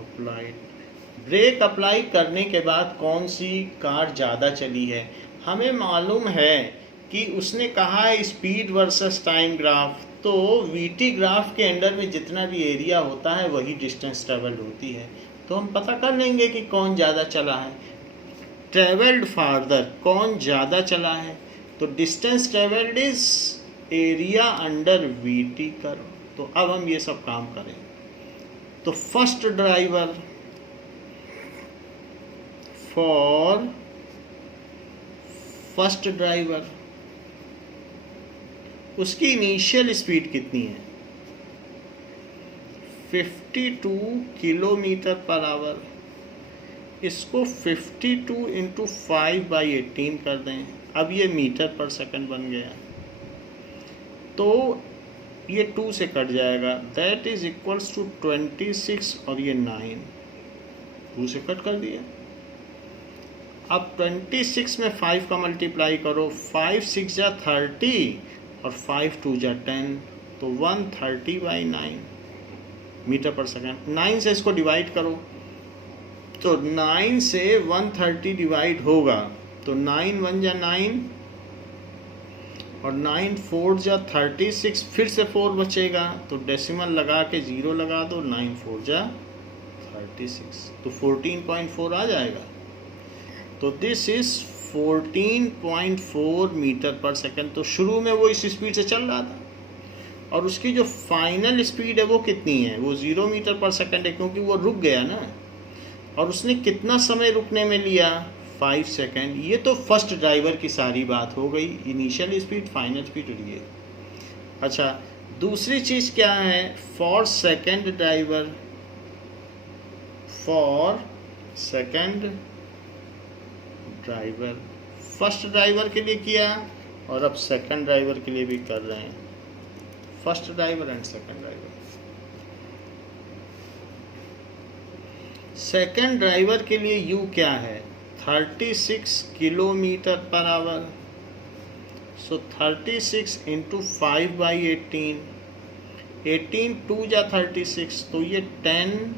applied. Break apply करने के बाद कौन सी car ज़्यादा चली है? हमें मालूम है कि उसने कहा है स्पीड वर्सेस टाइम ग्राफ, तो वीटी ग्राफ के अंडर में जितना भी एरिया होता है वही डिस्टेंस ट्रेवल्ड होती है, तो हम पता कर लेंगे कि कौन ज़्यादा चला है। ट्रेवल्ड फार्दर, कौन ज़्यादा चला है, तो distance travelled is area under VT करो। तो अब हम ये सब काम करें। तो first driver, for first driver, उसकी इनिशियल स्पीड कितनी है? 52 किलोमीटर पर आवर। इसको 52 इंटू 5/18 कर दें। अब ये मीटर पर सेकंड बन गया, तो ये 2 से कट जाएगा, दैट इज इक्वल्स टू 26 और ये 9, 2 से कट कर दिया। अब 26 में 5 का मल्टीप्लाई करो, 5 6 जा 30 और 5 2 जा 10, तो 130/9 मीटर पर सेकंड। 9 से इसको डिवाइड करो, तो 9 से 130 डिवाइड होगा, तो 9 1 जा 9 और 9 4 जा 36, फिर से 4 बचेगा, तो डेसिमल लगा के 0 लगा दो, 9 4 जा 36, तो 14.4 आ जाएगा। तो this is 14.4 metre per second. तो शुरू में वो इस स्पीड से चल रहा था, और उसकी जो फाइनल स्पीड है वो कितनी है, वो 0 मीटर पर सेकंड है, क्योंकि वो रुक गया ना। और उसने कितना समय रुकने में लिया, 5 सेकंड। ये तो फर्स्ट ड्राइवर की सारी बात हो गई, इनिशियल स्पीड, फाइनल स्पीड ये। अच्छा, दूसरी चीज़ क्या है, for second driver, for second driver, first driver के लिए किया और अब सेकंड ड्राइवर के लिए भी कर रहे हैं, first driver and second driver. Second driver के लिए यू क्या है, 36 किलोमीटर पर आवर। सो 36 इंटू 5/18, 18 2 जा 36, तो ये 10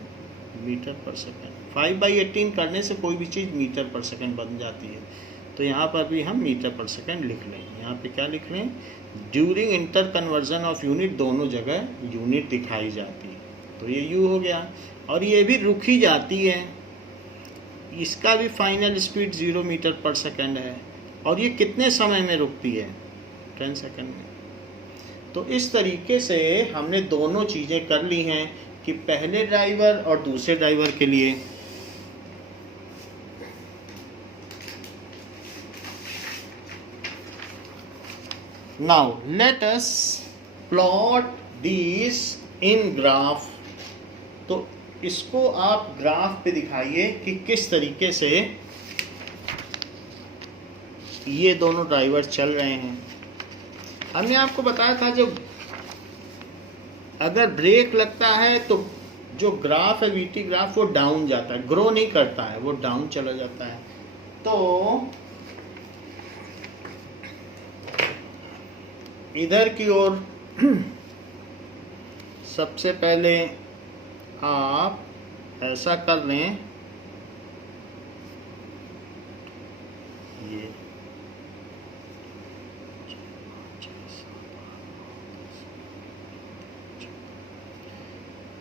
मीटर पर सेकंड। 5/18 करने से कोई भी चीज़ मीटर पर सेकंड बन जाती है, तो यहाँ पर भी हम मीटर पर सेकंड लिख लें। यहाँ पे क्या लिख लें, during inter conversion of unit, दोनों जगह यूनिट दिखाई जाती है, तो ये यू हो गया। और ये भी रुक ही जाती है, इसका भी final speed 0 metre per second है, और ये कितने समय में रुकती है, 10 सेकंड में। तो इस तरीके से हमने दोनों चीज़ें कर ली हैं कि पहले ड्राइवर और दूसरे ड्राइवर के लिए। Now let us plot this in graph. तो इसको आप ग्राफ पे दिखाइए कि किस तरीके से ये दोनों ड्राइवर चल रहे हैं। हमने आपको बताया था जब अगर ब्रेक लगता है तो जो ग्राफ है वीटी ग्राफ वो डाउन जाता है, ग्रो नहीं करता है, वो डाउन चला जाता है। तो इधर की ओर सबसे पहले आप ऐसा कर लें, ये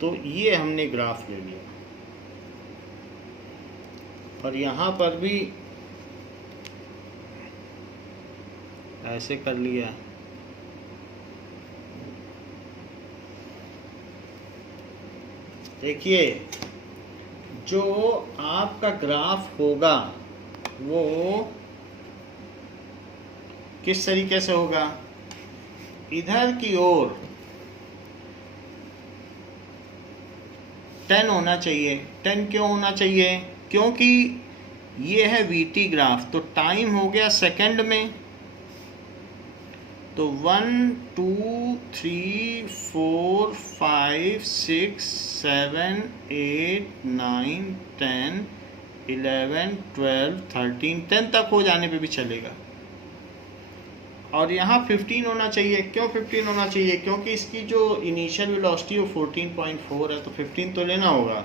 तो ये हमने ग्राफ ले लिया और यहाँ पर भी ऐसे कर लिया। देखिए जो आपका ग्राफ होगा वो किस तरीके से होगा, इधर की ओर 10 होना चाहिए। 10 क्यों होना चाहिए, क्योंकि ये है वीटी ग्राफ, तो टाइम हो गया सेकंड में। तो 1 2 3 4 5 6 7 8 9 10 11 12 13 10 तक हो जाने पे भी चलेगा। और यहाँ 15 होना चाहिए। क्यों 15 होना चाहिए, क्योंकि इसकी जो इनिशियल वेलोसिटी है वो 14.4 है, तो 15 तो लेना होगा।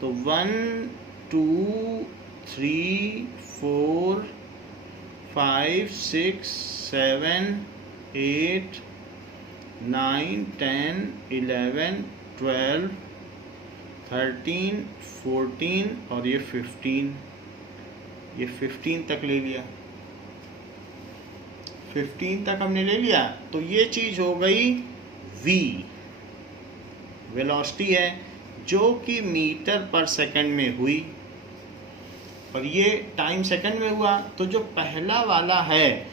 तो 1 2 3 4 5 6 7 8 9 10 11 12 13 14 और ये 15, ये 15 तक ले लिया। 15 तक हमने ले लिया, तो ये चीज़ हो गई v, वेलोसिटी है जो कि मीटर पर सेकंड में हुई, और ये टाइम सेकंड में हुआ। तो जो पहला वाला है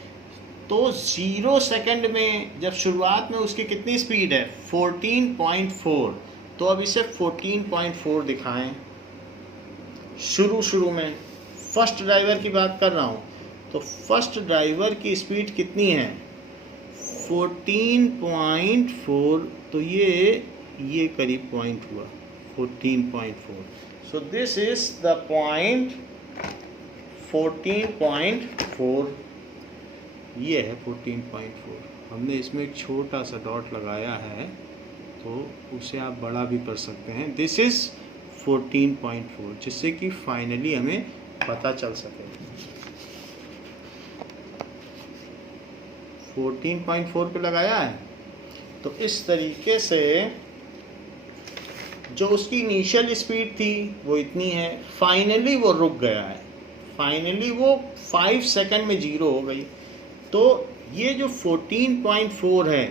तो 0 सेकंड में जब शुरुआत में उसकी कितनी स्पीड है, 14.4, तो अब इसे 14.4 दिखाएं। शुरू में फर्स्ट ड्राइवर की बात कर रहा हूँ, तो फर्स्ट ड्राइवर की स्पीड कितनी है, 14.4, तो ये करीब पॉइंट हुआ 14.4। सो दिस इज द पॉइंट 14.4, ये है 14.4। हमने इसमें एक छोटा सा डॉट लगाया है, तो उसे आप बड़ा भी कर सकते हैं। दिस इज 14.4, जिससे कि फाइनली हमें पता चल सके। 14.4 पे लगाया है, तो इस तरीके से जो उसकी इनिशियल स्पीड थी वो इतनी है, फाइनली वो रुक गया है, फाइनली वो 5 सेकंड में 0 हो गई। तो ये जो 14.4 है,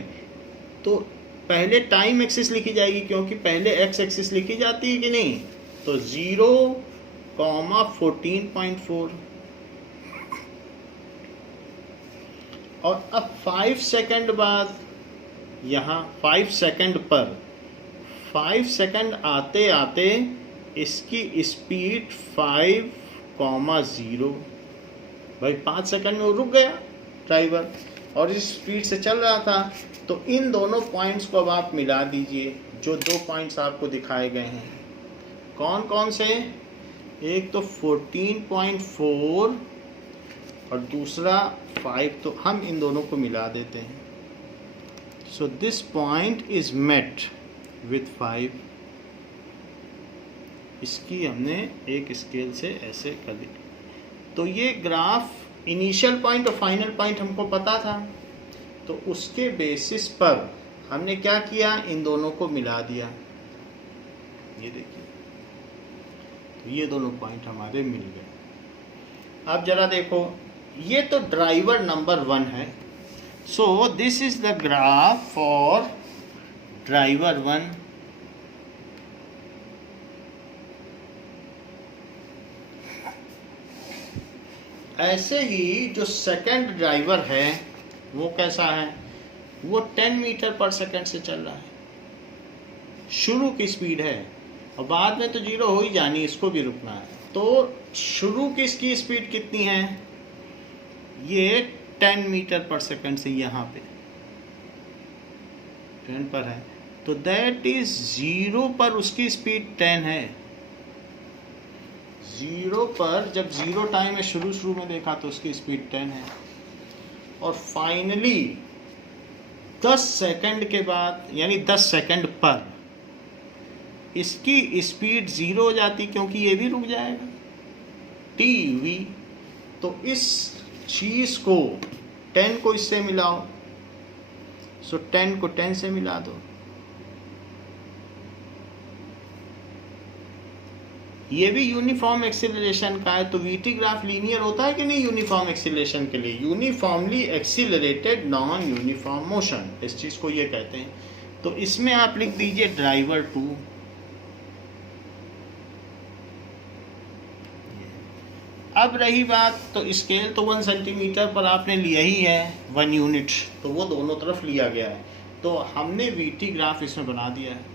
तो पहले टाइम एक्सिस लिखी जाएगी क्योंकि पहले एक्स एक्सिस लिखी जाती है कि नहीं। तो 0,14.4 और अब 5 सेकंड बाद यहाँ 5 सेकंड पर 5 सेकंड आते आते इसकी स्पीड 5,0। भाई 5 सेकंड में वो रुक गया ड्राइवर और इस स्पीड से चल रहा था। तो इन दोनों पॉइंट्स को अब आप मिला दीजिए, जो 2 पॉइंट्स आपको दिखाए गए हैं। कौन कौन से? एक तो 14.4 और दूसरा 5, तो हम इन दोनों को मिला देते हैं। So this point is met with 5। इसकी हमने एक स्केल से ऐसे कर दी। तो ये ग्राफ इनिशियल पॉइंट और फाइनल पॉइंट हमको पता था, तो उसके बेसिस पर हमने क्या किया, इन दोनों को मिला दिया। ये देखिए, तो ये दोनों पॉइंट हमारे मिल गए। अब जरा देखो, ये तो ड्राइवर नंबर 1 है। सो this is the graph for driver 1। ऐसे ही जो सेकंड ड्राइवर है वो कैसा है, वो 10 मीटर पर सेकंड से चल रहा है। शुरू की स्पीड है और बाद में तो 0 हो ही जानी, इसको भी रुकना है। तो शुरू की इसकी स्पीड कितनी है, ये 10 मीटर पर सेकंड से यहाँ पे 10 पर है। तो दैट इज 0 पर उसकी स्पीड 10 है। 0 पर जब 0 टाइम है, शुरू में देखा तो उसकी स्पीड 10 है। और फाइनली 10 सेकंड के बाद, यानी 10 सेकंड पर इसकी स्पीड 0 हो जाती, क्योंकि ये भी रुक जाएगा, टी। तो इस चीज को 10 को इससे मिलाओ, सो 10 को 10 से मिला दो। ये भी यूनिफॉर्म एक्सीलरेशन का है। तो वीटी ग्राफ लीनियर होता है कि नहीं यूनिफॉर्म एक्सीलरेशन के लिए? Uniformly accelerated non uniform motion, इस चीज को ये कहते हैं। तो इसमें आप लिख दीजिए ड्राइवर 2। अब रही बात, तो स्केल तो 1 सेंटीमीटर पर आपने लिया ही है, 1 यूनिट, तो वो दोनों तरफ लिया गया है। तो हमने वीटी ग्राफ इसमें बना दिया है।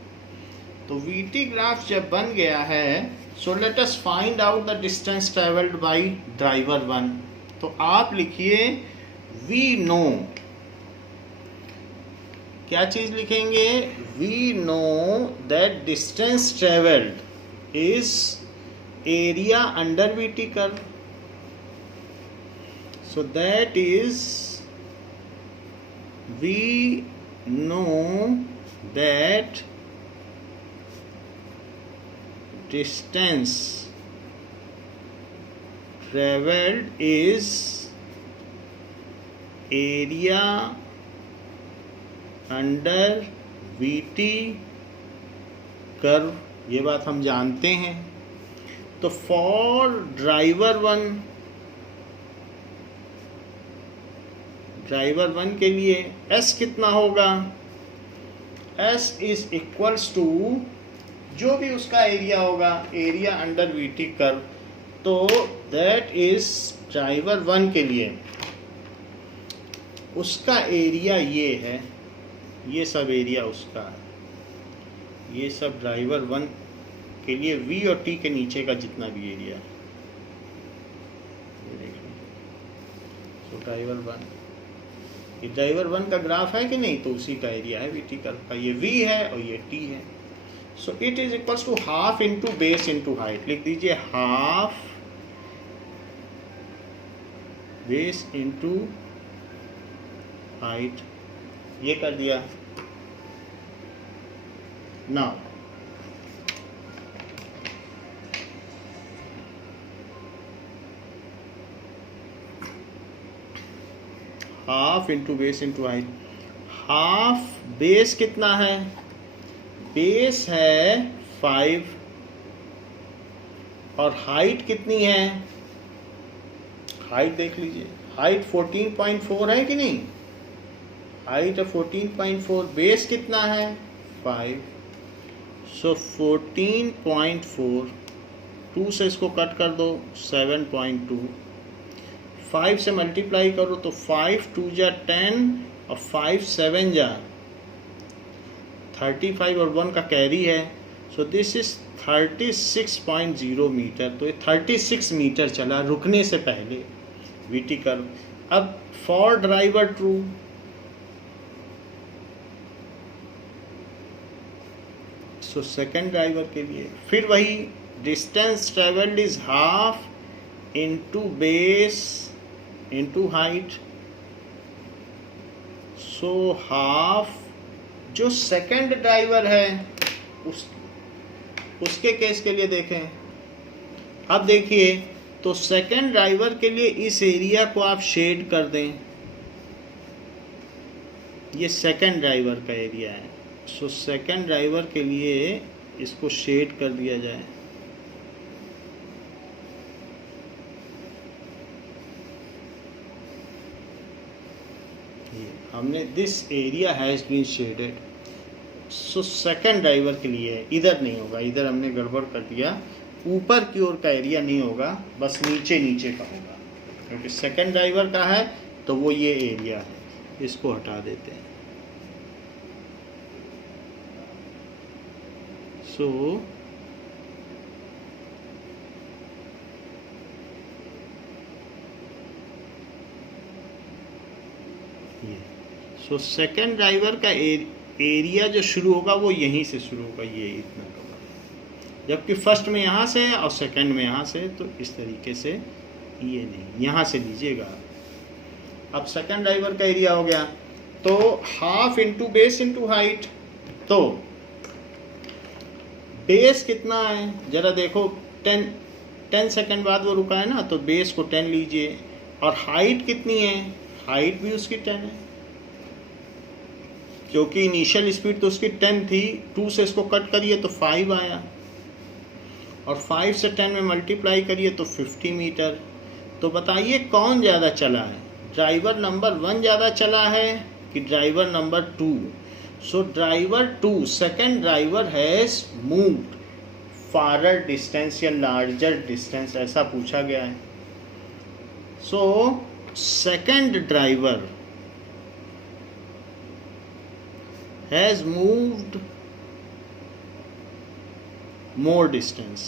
तो वीटी ग्राफ जब बन गया है, so let us find out the distance travelled by driver 1। तो आप लिखिए वी नो, क्या चीज लिखेंगे, we know that distance travelled is area under VT curve. So that is we know that distance traveled is area under VT curve, ये बात हम जानते हैं। तो फॉर ड्राइवर 1 के लिए S कितना होगा, S इज इक्वल्स टू जो भी उसका एरिया होगा, एरिया अंडर वीटी कर्व। तो दैट इज ड्राइवर 1 के लिए उसका एरिया ये है, ये सब एरिया उसका है, ये सब ड्राइवर 1 के लिए V और T के नीचे का जितना भी एरिया है, ये देख लीजिए। तो ड्राइवर 1, ये ड्राइवर 1 का ग्राफ है कि नहीं, तो उसी का एरिया है वीटी कर्व का। ये V है और ये T है। So it is equals to half into base into height. लिख दीजिए हाफ बेस इंटू हाइट, ये कर दिया। Now half into base into height. Half base कितना है, बेस है 5 और हाइट कितनी है, हाइट देख लीजिए, हाइट 14.4 है कि नहीं। हाइट है 14.4, बेस कितना है 5, सो 14.4, 2 से इसको कट कर दो 7.2, 5 से मल्टीप्लाई करो तो 5 2 जा 10 और 5 7 जा 35 और 1 का कैरी है, सो दिस इज 36.0 मीटर। तो ये 36 मीटर चला रुकने से पहले वीटी कर्व। अब for driver true, so second driver के लिए फिर वही distance travelled is half into base into height, so half जो सेकेंड ड्राइवर है उसके केस के लिए देखें। अब देखिए तो सेकेंड ड्राइवर के लिए इस एरिया को आप शेड कर दें, ये सेकेंड ड्राइवर का एरिया है, सो सेकेंड ड्राइवर के लिए इसको शेड कर दिया जाए। हमने this area has been shaded, so second driver के लिए इधर नहीं होगा, इधर हमने गड़बड़ कर दिया, ऊपर की ओर का एरिया नहीं होगा, बस नीचे नीचे का होगा, क्योंकि सेकेंड ड्राइवर का है तो वो ये एरिया है, इसको हटा देते हैं। सो सो सेकेंड ड्राइवर का एरिया जो शुरू होगा वो यहीं से शुरू होगा, ये इतना कवर, जबकि फर्स्ट में यहाँ से और सेकेंड में यहाँ से, तो इस तरीके से ये नहीं, यहाँ से लीजिएगा। अब सेकेंड ड्राइवर का एरिया हो गया, तो half into base into height, तो बेस कितना है जरा देखो, 10 सेकेंड बाद वो रुका है ना, तो बेस को 10 लीजिए, और हाइट कितनी है, हाइट भी उसकी 10 है, क्योंकि इनिशियल स्पीड तो उसकी 10 थी, 2 से इसको कट करिए तो 5 आया, और 5 से 10 में मल्टीप्लाई करिए तो 50 मीटर। तो बताइए कौन ज़्यादा चला है, ड्राइवर नंबर 1 ज़्यादा चला है कि driver number 2? So driver 2, second driver has moved farther distance या लार्जर डिस्टेंस, ऐसा पूछा गया है। So second driver has moved more distance,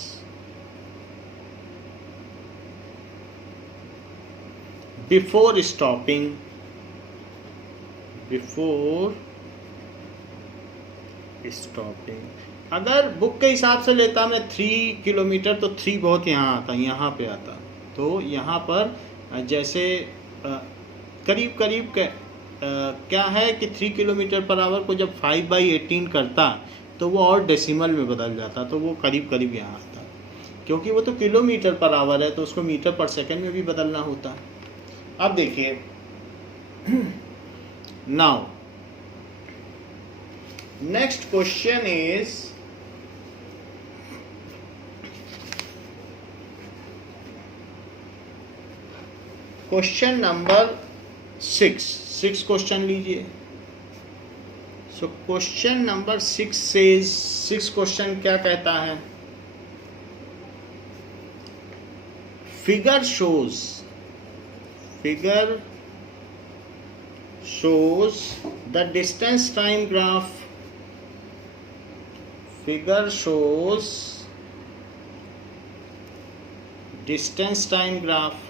before stopping, अगर बुक के हिसाब से लेता मैं 3 किलोमीटर, तो 3 बहुत यहाँ आता, यहाँ पे आता, तो यहाँ पर जैसे करीब करीब क्या है कि 3 किलोमीटर पर आवर को जब 5/18 करता तो वो और डेसिमल में बदल जाता, तो वो करीब करीब यहाँ आता, क्योंकि वो तो किलोमीटर पर आवर है तो उसको मीटर पर सेकंड में भी बदलना होता। अब देखिए now next question is question number 6 question लीजिए। So question number 6 says, 6 question क्या कहता है, figure shows the distance time graph, figure shows distance time graph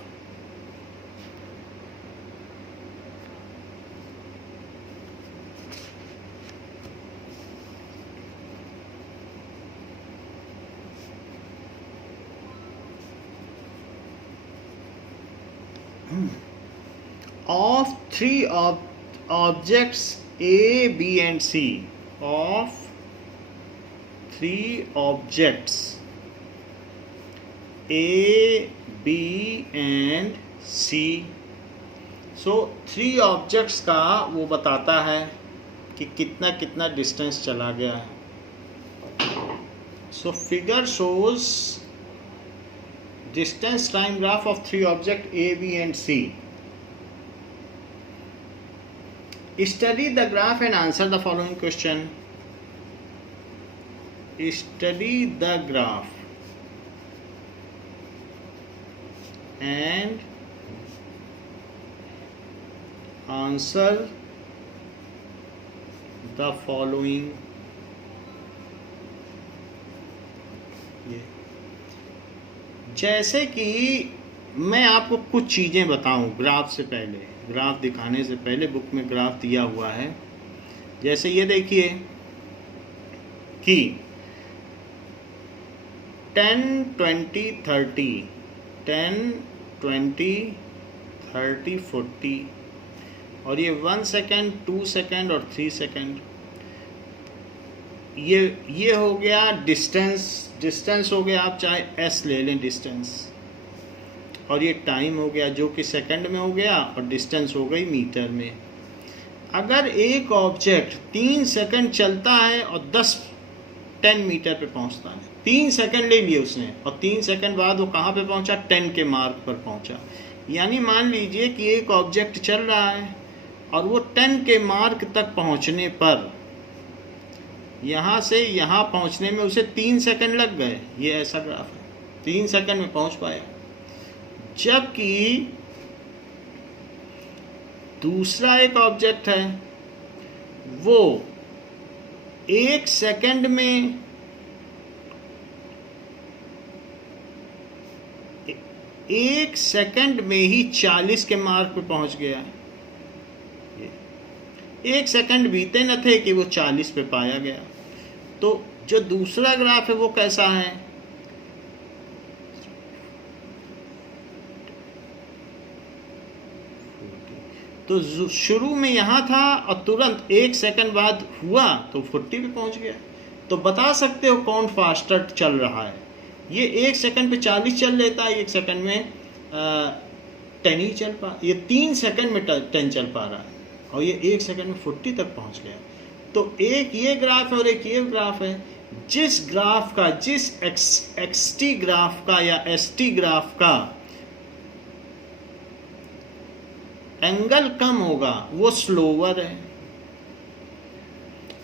of 3 objects A, B and C, of 3 objects A, B and C. So 3 objects का वो बताता है कि कितना कितना डिस्टेंस चला गया है। So figure shows distance time graph of 3 objects A, B and C. Study the graph and answer the following question. Study the graph and answer the following. जैसे कि मैं आपको कुछ चीज़ें बताऊं ग्राफ से पहले, ग्राफ दिखाने से पहले बुक में ग्राफ दिया हुआ है। जैसे ये देखिए कि 10, 20, 30, 10, 20, 30, 40 और ये 1 सेकेंड, 2 सेकेंड और 3 सेकेंड। ये हो गया डिस्टेंस हो गया, आप चाहे एस ले लें डिस्टेंस, और ये टाइम हो गया जो कि सेकंड में हो गया, और डिस्टेंस हो गई मीटर में। अगर एक ऑब्जेक्ट 3 सेकंड चलता है और 10 मीटर पे पहुंचता है, 3 सेकंड ले लिए उसने और 3 सेकंड बाद वो कहाँ पे पहुंचा, 10 के मार्क पर पहुंचा। यानी मान लीजिए कि एक ऑब्जेक्ट चल रहा है और वो 10 के मार्क तक पहुंचने पर यहाँ से यहाँ पहुँचने में उसे 3 सेकंड लग गए। ये ऐसा ग्राफ है, 3 सेकंड में पहुँच पाया। जबकि दूसरा एक ऑब्जेक्ट है, वो 1 सेकंड में 1 सेकंड में ही 40 के मार्क पे पहुंच गया। 1 सेकंड बीते न थे कि वो 40 पे पाया गया। तो जो दूसरा ग्राफ है वो कैसा है, तो शुरू में यहाँ था और तुरंत 1 सेकंड बाद हुआ तो 40 पे पहुंच गया। तो बता सकते हो कौन फास्टर चल रहा है। ये 1 सेकंड पे 40 चल लेता है, 1 सेकंड में 10 ही चल पा, ये 3 सेकंड में 10 चल पा रहा है और ये 1 सेकंड में 40 तक पहुंच गया। तो एक ये ग्राफ है और एक ये ग्राफ है। जिस ग्राफ का, जिस एक्सटी ग्राफ का या एसटी ग्राफ का एंगल कम होगा वो स्लोवर है,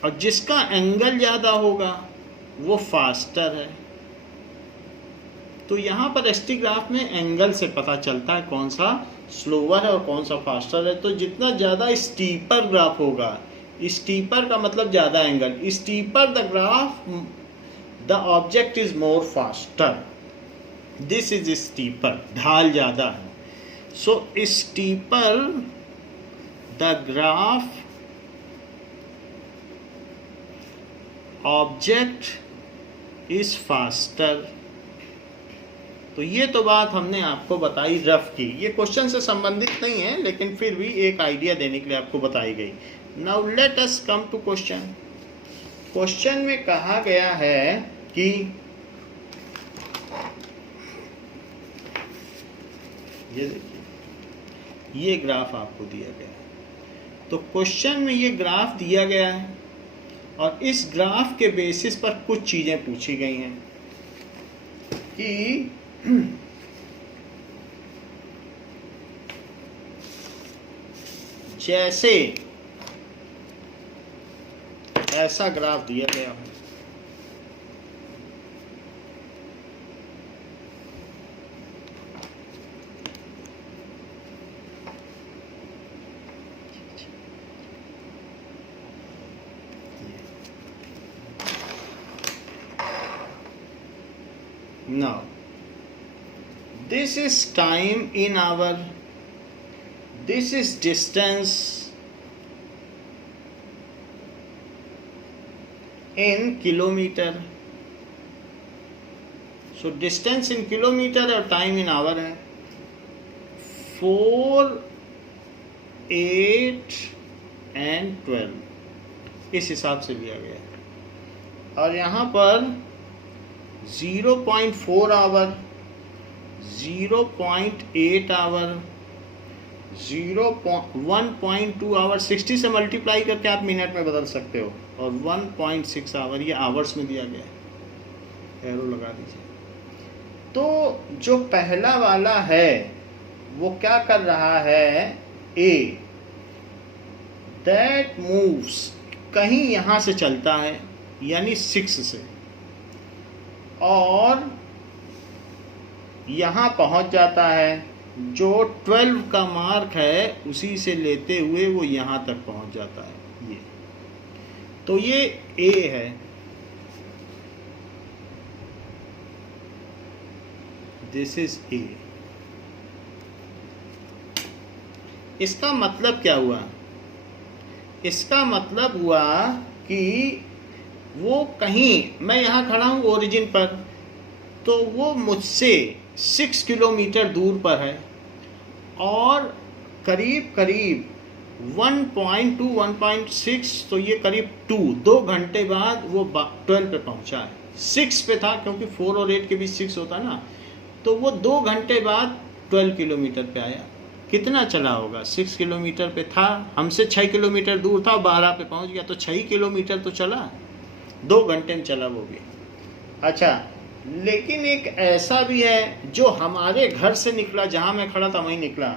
और जिसका एंगल ज़्यादा होगा वो फास्टर है। तो यहाँ पर एसटी ग्राफ में एंगल से पता चलता है कौन सा स्लोवर है और कौन सा फास्टर है। तो जितना ज़्यादा स्टीपर ग्राफ होगा, स्टीपर का मतलब ज़्यादा angle, steeper the graph the object is more faster, this is steeper, ढाल ज़्यादा है। So steeper the graph, object is faster। तो ये तो बात हमने आपको बताई रफ की, ये क्वेश्चन से संबंधित नहीं है लेकिन फिर भी एक आइडिया देने के लिए आपको बताई गई। Now let us come to question. Question में कहा गया है कि ये देखिए ये ग्राफ आपको दिया गया है। तो क्वेश्चन में ये ग्राफ दिया गया है और इस ग्राफ के बेसिस पर कुछ चीजें पूछी गई हैं कि जैसे ऐसा ग्राफ दिया गया हो, now this is time in hour, this is distance in kilometer। so distance in kilometer और time in hour है 4, 8 and 12, इस हिसाब से दिया गया है। और यहाँ पर 0.4 आवर, 0.8 आवर, 1.2 आवर, 60 से मल्टीप्लाई करके आप मिनट में बदल सकते हो, और 1.6 आवर ये आवर्स में दिया गया है। एरो लगा दीजिए। तो जो पहला वाला है वो क्या कर रहा है, ए दैट मूव्स, कहीं यहाँ से चलता है यानी 6 से, और यहाँ पहुँच जाता है, जो 12 का मार्क है उसी से लेते हुए वो यहाँ तक पहुँच जाता है। ये तो ये ए है। This is a. इसका मतलब क्या हुआ? इसका मतलब हुआ कि वो कहीं, मैं यहाँ खड़ा हूँ ओरिजिन पर, तो वो मुझसे 6 किलोमीटर दूर पर है, और करीब करीब 1.2 1.6, तो ये करीब 2 घंटे बाद वो 12 पे पहुँचा है। 6 पे था क्योंकि 4 और 8 के बीच 6 होता ना, तो वो 2 घंटे बाद 12 किलोमीटर पे आया। कितना चला होगा? 6 किलोमीटर पे था, हमसे 6 किलोमीटर दूर था, 12 पे पहुंच गया, तो 6 किलोमीटर तो चला, 2 घंटे में चला वो भी। अच्छा, लेकिन एक ऐसा भी है जो हमारे घर से निकला, जहां मैं खड़ा था वहीं निकला,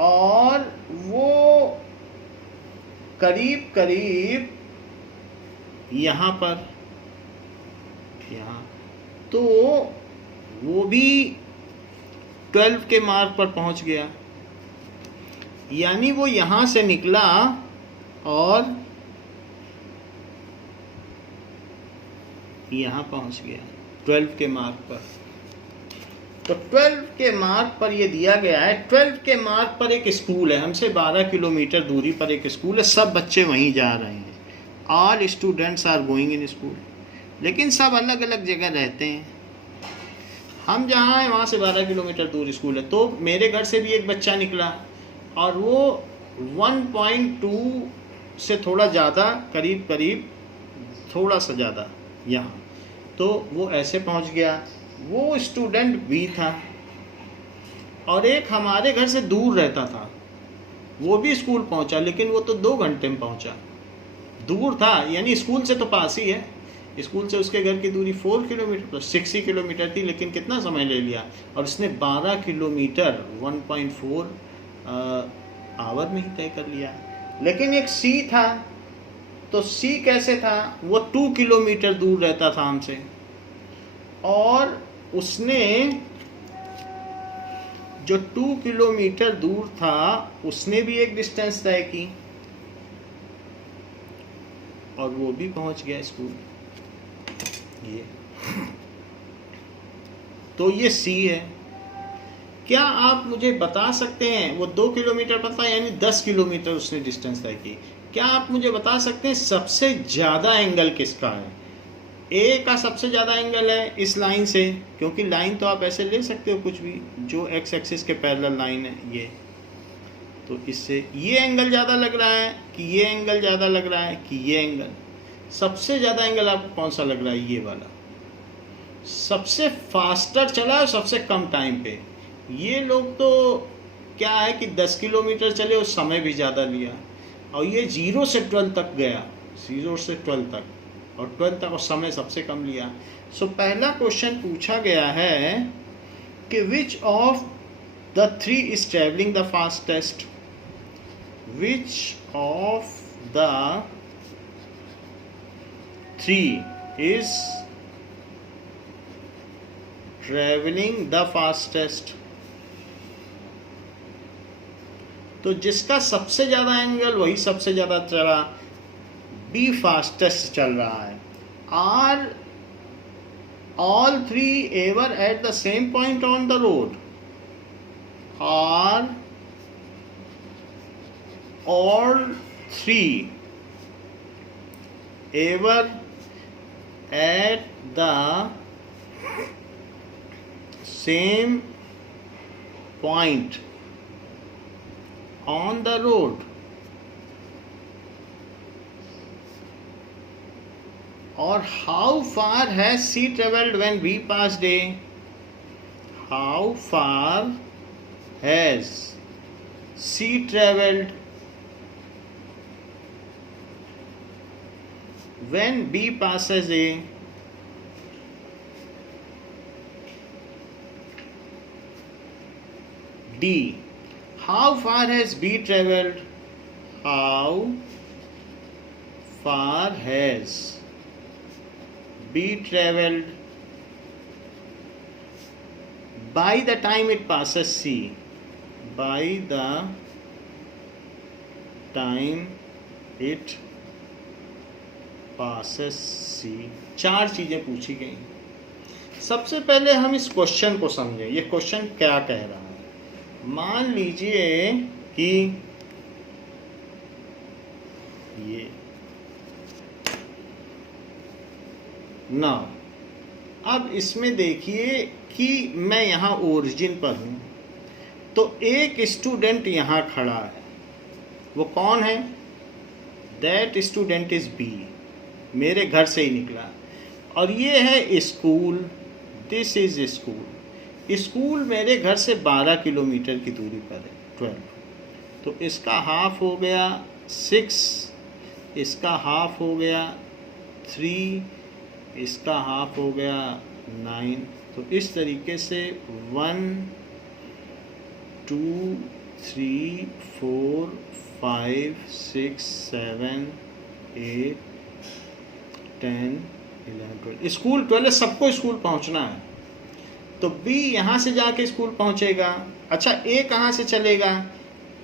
और वो करीब करीब यहाँ पर, यहाँ, तो वो भी 12 के मार्क पर पहुंच गया। यानी वो यहाँ से निकला और यहाँ पहुंच गया 12 के मार्क पर। तो 12 के मार्क पर ये दिया गया है। 12 के मार्क पर एक स्कूल है, हमसे 12 किलोमीटर दूरी पर एक स्कूल है, सब बच्चे वहीं जा रहे हैं। All students are going in school, लेकिन सब अलग अलग जगह रहते हैं। हम जहाँ हैं वहाँ से 12 किलोमीटर दूर स्कूल है। तो मेरे घर से भी एक बच्चा निकला, और वो 1.2 से थोड़ा ज़्यादा, करीब करीब थोड़ा सा ज़्यादा यहाँ, तो वो ऐसे पहुँच गया। वो स्टूडेंट भी था, और एक हमारे घर से दूर रहता था, वो भी स्कूल पहुँचा, लेकिन वो तो 2 घंटे में पहुँचा। दूर था यानी स्कूल से तो पास ही है, स्कूल से उसके घर की दूरी 4 किलोमीटर प्लस 6 ही किलोमीटर थी, लेकिन कितना समय ले लिया, और उसने 12 किलोमीटर 1.4 आवर में ही तय कर लिया। लेकिन एक सी था, तो सी कैसे था? वो 2 किलोमीटर दूर रहता था हमसे, और उसने जो 2 किलोमीटर दूर था उसने भी एक डिस्टेंस तय की, और वो भी पहुंच गया स्कूल। ये तो ये सी है। क्या आप मुझे बता सकते हैं, वो 2 किलोमीटर पर था यानी 10 किलोमीटर उसने डिस्टेंस तय की, क्या आप मुझे बता सकते हैं सबसे ज़्यादा एंगल किसका है? ए का सबसे ज़्यादा एंगल है इस लाइन से, क्योंकि लाइन तो आप ऐसे ले सकते हो कुछ भी, जो एक्स एक्सिस के पैरेलल लाइन है ये, तो इससे ये एंगल ज़्यादा लग रहा है कि ये एंगल ज़्यादा लग रहा है कि ये एंगल? सबसे ज़्यादा एंगल आपको कौन सा लग रहा है? ये वाला सबसे फास्टर चला है सबसे कम टाइम पे। ये लोग तो क्या है कि 10 किलोमीटर चले, उस समय भी ज़्यादा लिया, और ये 0 से 12 तक गया, 0 से 12 तक, और 12 तक और समय सबसे कम लिया। सो पहला क्वेश्चन पूछा गया है कि which of the 3 is travelling the fastest? Which of the 3 is traveling the fastest? तो जिसका सबसे ज़्यादा एंगल वही सबसे ज़्यादा चला, बी फास्टेस्ट चल रहा है। Are all 3 ever at the same point on the road? Are all 3 ever at the same point on the road? Or how far has she traveled when we passed A? How far has she traveled when B passes A? D. How far has B traveled how far has B travelled by the time it passes C, by the time it passes C. 4 चीजें पूछी गई। सबसे पहले हम इस question को समझें, ये क्वेश्चन क्या कह रहा है। मान लीजिए कि ये ना, अब इसमें देखिए कि मैं यहाँ ओरिजिन पर हूँ, तो एक स्टूडेंट यहाँ खड़ा है, वो कौन है? दैट स्टूडेंट इज बी, मेरे घर से ही निकला। और ये है school, this is school. School मेरे घर से 12 किलोमीटर की दूरी पर है, 12। तो इसका हाफ हो गया 6, इसका हाफ हो गया 3, इसका हाफ हो गया 9। तो इस तरीके से 1 2 3 4 5 6 7 8 10 11 12। स्कूल 12, सबको स्कूल पहुंचना है, तो बी यहाँ से जाके स्कूल पहुंचेगा। अच्छा, ए कहाँ से चलेगा?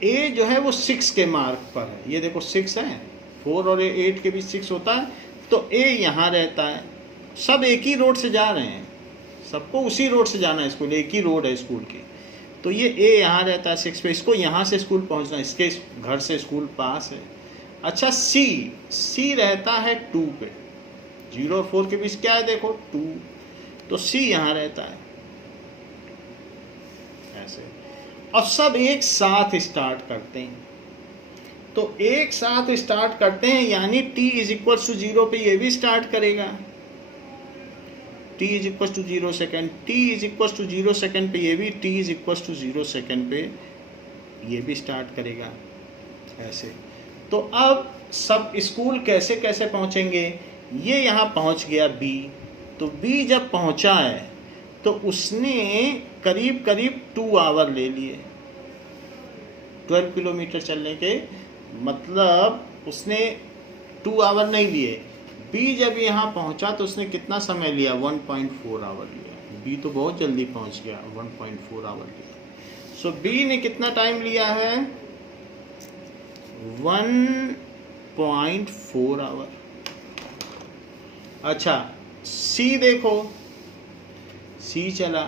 ए जो है वो 6 के मार्क पर है, ये देखो 6 है, 4 और 8 के बीच 6 होता है, तो ए यहाँ रहता है। सब एक ही रोड से जा रहे हैं, सबको उसी रोड से जाना है स्कूल, एक ही रोड है स्कूल की। तो ये ए यहाँ रहता है 6 पे, इसको यहाँ से स्कूल पहुँचना, इसके घर से स्कूल पास है। अच्छा, सी रहता है 2 पे, 0 और 4 के बीच क्या है देखो 2, तो सी यहाँ रहता है ऐसे। और सब एक साथ स्टार्ट करते हैं, तो एक साथ स्टार्ट करते हैं, यानी t = 0 पे ये भी स्टार्ट करेगा, t = 0 सेकेंड, t = 0 सेकेंड पे ये भी, t = 0 सेकेंड पे ये भी स्टार्ट करेगा ऐसे। तो अब सब स्कूल कैसे कैसे पहुंचेंगे? ये यहाँ पहुंच गया B, तो B जब पहुंचा है तो उसने करीब करीब 2 आवर ले लिए 12 किलोमीटर चलने के, मतलब उसने 2 आवर नहीं लिए। B जब यहाँ पहुंचा तो उसने कितना समय लिया? 1.4 आवर लिया। B तो बहुत जल्दी पहुंच गया, 1.4 आवर लिया। सो B ने कितना टाइम लिया है? 1.4 आवर। अच्छा, C देखो, C चला,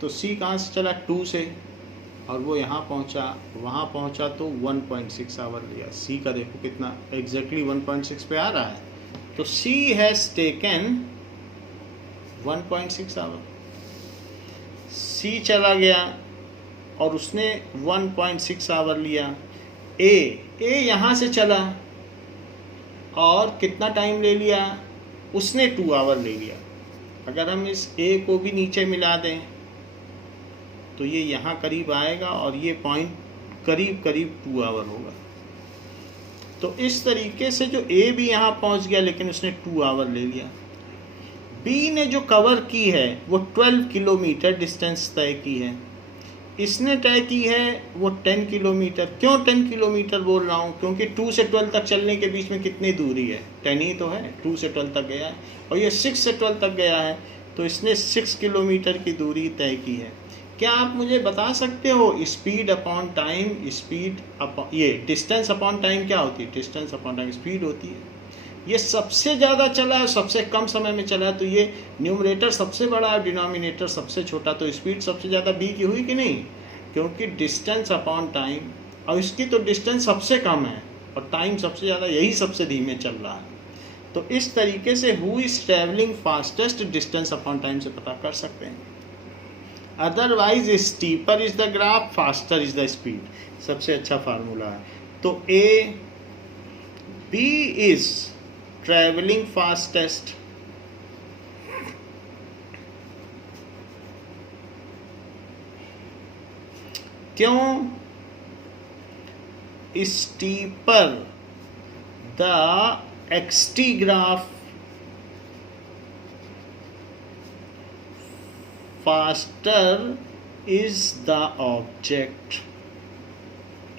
तो C कहाँ से चला? 2 से, और वो यहाँ पहुँचा, वहाँ पहुँचा तो 1.6 आवर लिया। C का देखो कितना एग्जैक्टली 1.6 पे आ रहा है, तो C has taken 1.6 hour. C चला गया और उसने 1.6 आवर लिया। A यहाँ से चला और कितना टाइम ले लिया? उसने 2 आवर ले लिया। अगर हम इस A को भी नीचे मिला दें तो ये यहाँ करीब आएगा और ये पॉइंट करीब करीब 2 आवर होगा। तो इस तरीके से जो A भी यहाँ पहुँच गया, लेकिन उसने 2 आवर ले लिया। B ने जो कवर की है वो 12 किलोमीटर डिस्टेंस तय की है, इसने तय की है वो 10 किलोमीटर। क्यों 10 किलोमीटर बोल रहा हूँ? क्योंकि 2 से 12 तक चलने के बीच में कितनी दूरी है? 10 ही तो है। 2 से 12 तक गया है और ये 6 से 12 तक गया है, तो इसने 6 किलोमीटर की दूरी तय की है। क्या आप मुझे बता सकते हो speed upon time, speed upon ये डिस्टेंस अपॉन टाइम क्या होती है? डिस्टेंस अपॉन टाइम स्पीड होती है। ये सबसे ज़्यादा चला है, सबसे कम समय में चला है, तो ये न्यूमरेटर सबसे बड़ा है, डिनोमिनेटर सबसे छोटा, तो स्पीड सबसे ज़्यादा B की हुई कि नहीं? क्योंकि डिस्टेंस अपॉन टाइम, और इसकी तो डिस्टेंस सबसे कम है और टाइम सबसे ज़्यादा, यही सबसे धीमे चल रहा है। तो इस तरीके से who is travelling fastest distance upon time से पता कर सकते हैं। Otherwise steeper is the graph, faster is the speed, सबसे अच्छा फार्मूला है। तो B इज ट्रैवलिंग फास्टेस्ट, क्यों? Steeper the XT graph, faster is the object.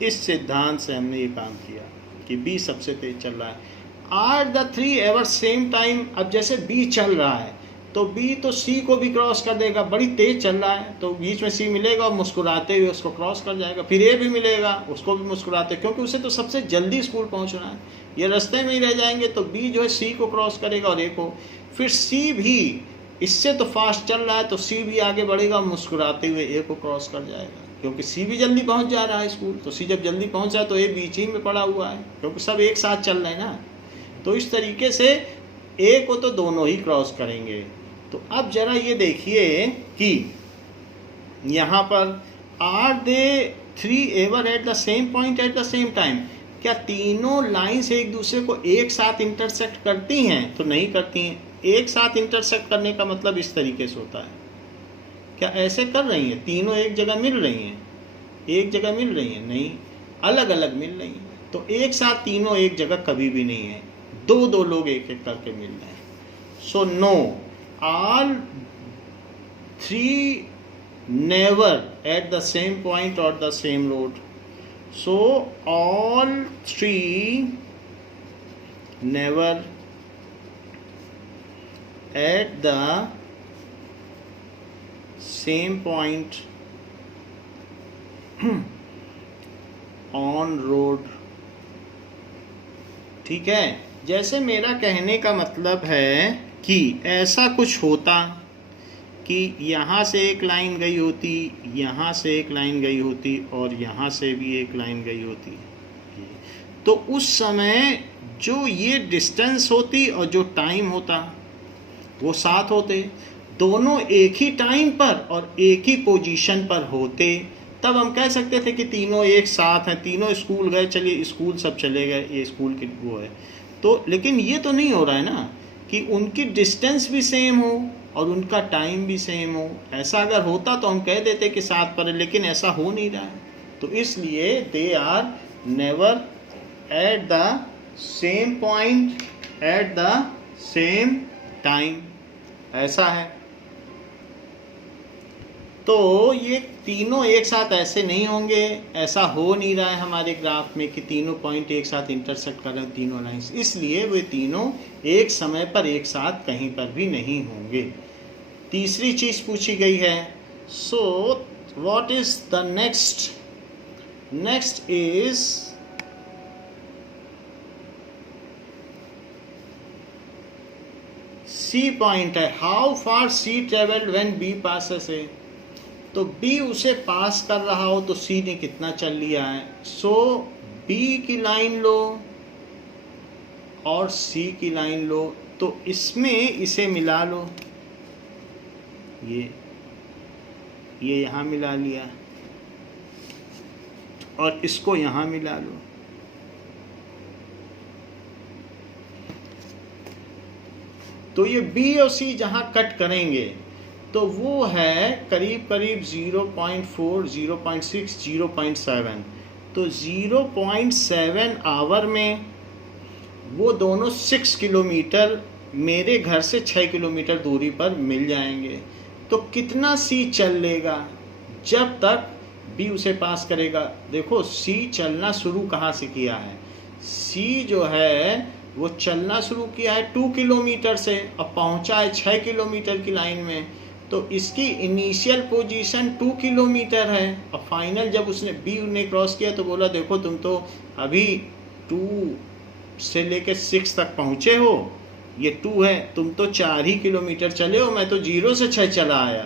इस सिद्धांत से हमने ये काम किया। कि बी सबसे तेज चल रहा है। Are the 3 ever same time, अब जैसे बी चल रहा है तो बी तो सी को भी क्रॉस कर देगा, बड़ी तेज चल रहा है तो बीच में सी मिलेगा और मुस्कुराते हुए उसको क्रॉस कर जाएगा। फिर ए भी मिलेगा, उसको भी मुस्कुराते, क्योंकि उसे तो सबसे जल्दी स्कूल पहुंचना है, ये रास्ते में ही रह जाएंगे तो बी जो है सी को क्रॉस करेगा और ए को। फिर सी भी इससे तो फास्ट चल रहा है तो सी भी आगे बढ़ेगा, मुस्कुराते हुए ए को क्रॉस कर जाएगा, क्योंकि सी भी जल्दी पहुंच जा रहा है स्कूल। तो सी जब जल्दी पहुंच जाए तो ए बीच ही में पड़ा हुआ है, क्योंकि सब एक साथ चल रहे हैं ना। तो इस तरीके से ए को तो दोनों ही क्रॉस करेंगे। तो अब जरा ये देखिए कि यहाँ पर are they 3 ever at the same point at the same time, क्या तीनों लाइंस एक दूसरे को एक साथ इंटरसेक्ट करती हैं? तो नहीं करती हैं। एक साथ इंटरसेक्ट करने का मतलब इस तरीके से होता है, क्या ऐसे कर रही हैं? तीनों एक जगह मिल रही हैं? एक जगह मिल रही हैं? नहीं, अलग अलग मिल रही हैं। तो एक साथ तीनों एक जगह कभी भी नहीं है, दो दो लोग एक एक करके मिल रहे हैं। So no, all 3 never at the same point or the same road. So all 3 never at the same point on road। ठीक है, जैसे मेरा कहने का मतलब है कि ऐसा कुछ होता कि यहाँ से एक लाइन गई होती, यहाँ से एक लाइन गई होती और यहाँ से भी एक लाइन गई होती, तो उस समय जो ये डिस्टेंस होती और जो टाइम होता वो साथ होते, दोनों एक ही टाइम पर और एक ही पोजीशन पर होते, तब हम कह सकते थे कि तीनों एक साथ हैं, तीनों स्कूल गए, चलिए स्कूल सब चले गए, ये स्कूल की वो है। तो लेकिन ये तो नहीं हो रहा है ना कि उनकी डिस्टेंस भी सेम हो और उनका टाइम भी सेम हो। ऐसा अगर होता तो हम कह देते कि साथ पर है, लेकिन ऐसा हो नहीं रहा है। तो इसलिए they are never at the same point at the same time, ऐसा है। तो ये तीनों एक साथ ऐसे नहीं होंगे, ऐसा हो नहीं रहा है हमारे ग्राफ में कि तीनों पॉइंट एक साथ इंटरसेक्ट कर रहे हैं, तीनों लाइंस, इसलिए वे तीनों एक समय पर एक साथ कहीं पर भी नहीं होंगे। तीसरी चीज़ पूछी गई है, so what is the next? Next is C point है, how far C travelled when B passes A. तो बी उसे पास कर रहा हो तो सी ने कितना चल लिया है। सो बी की लाइन लो और सी की लाइन लो, तो इसमें इसे मिला लो, ये यहाँ मिला लिया और इसको यहाँ मिला लो। तो ये बी और सी जहाँ कट करेंगे तो वो है करीब करीब 0.4, 0.6, 0.7। तो 0.7 आवर में वो दोनों 6 किलोमीटर मेरे घर से 6 किलोमीटर दूरी पर मिल जाएंगे। तो कितना सी चल लेगा जब तक बी उसे पास करेगा? देखो सी चलना शुरू कहाँ से किया है, सी जो है वो चलना शुरू किया है 2 किलोमीटर से और पहुँचा है 6 किलोमीटर की लाइन में। तो इसकी इनिशियल पोजीशन 2 किलोमीटर है और फाइनल जब उसने बी ने क्रॉस किया तो बोला देखो तुम तो अभी 2 से लेकर 6 तक पहुँचे हो, ये 2 है, तुम तो 4 ही किलोमीटर चले हो, मैं तो 0 से 6 चला आया।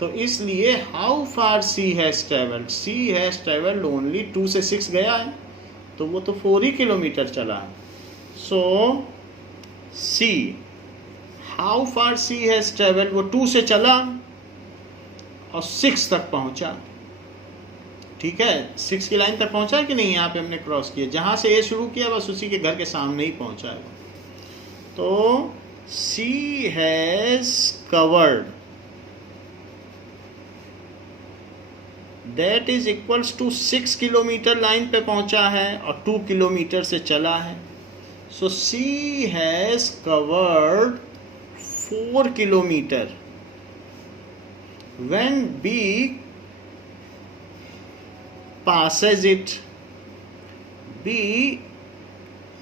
तो इसलिए how far C has travelled, C has travelled only 2 से 6 गया है, तो वो तो 4 ही किलोमीटर चला है। So C, how far C has travelled, वो 2 से चला और 6 तक पहुंचा। ठीक है, 6 की लाइन तक पहुंचा कि नहीं? यहाँ पे हमने क्रॉस किया, जहाँ से ए शुरू किया बस उसी के घर के सामने ही पहुंचा है। तो C has covered, that is equals to 6 kilometre line पे पहुंचा है और 2 किलोमीटर से चला है। So C has covered 4 kilometer when B passes it, B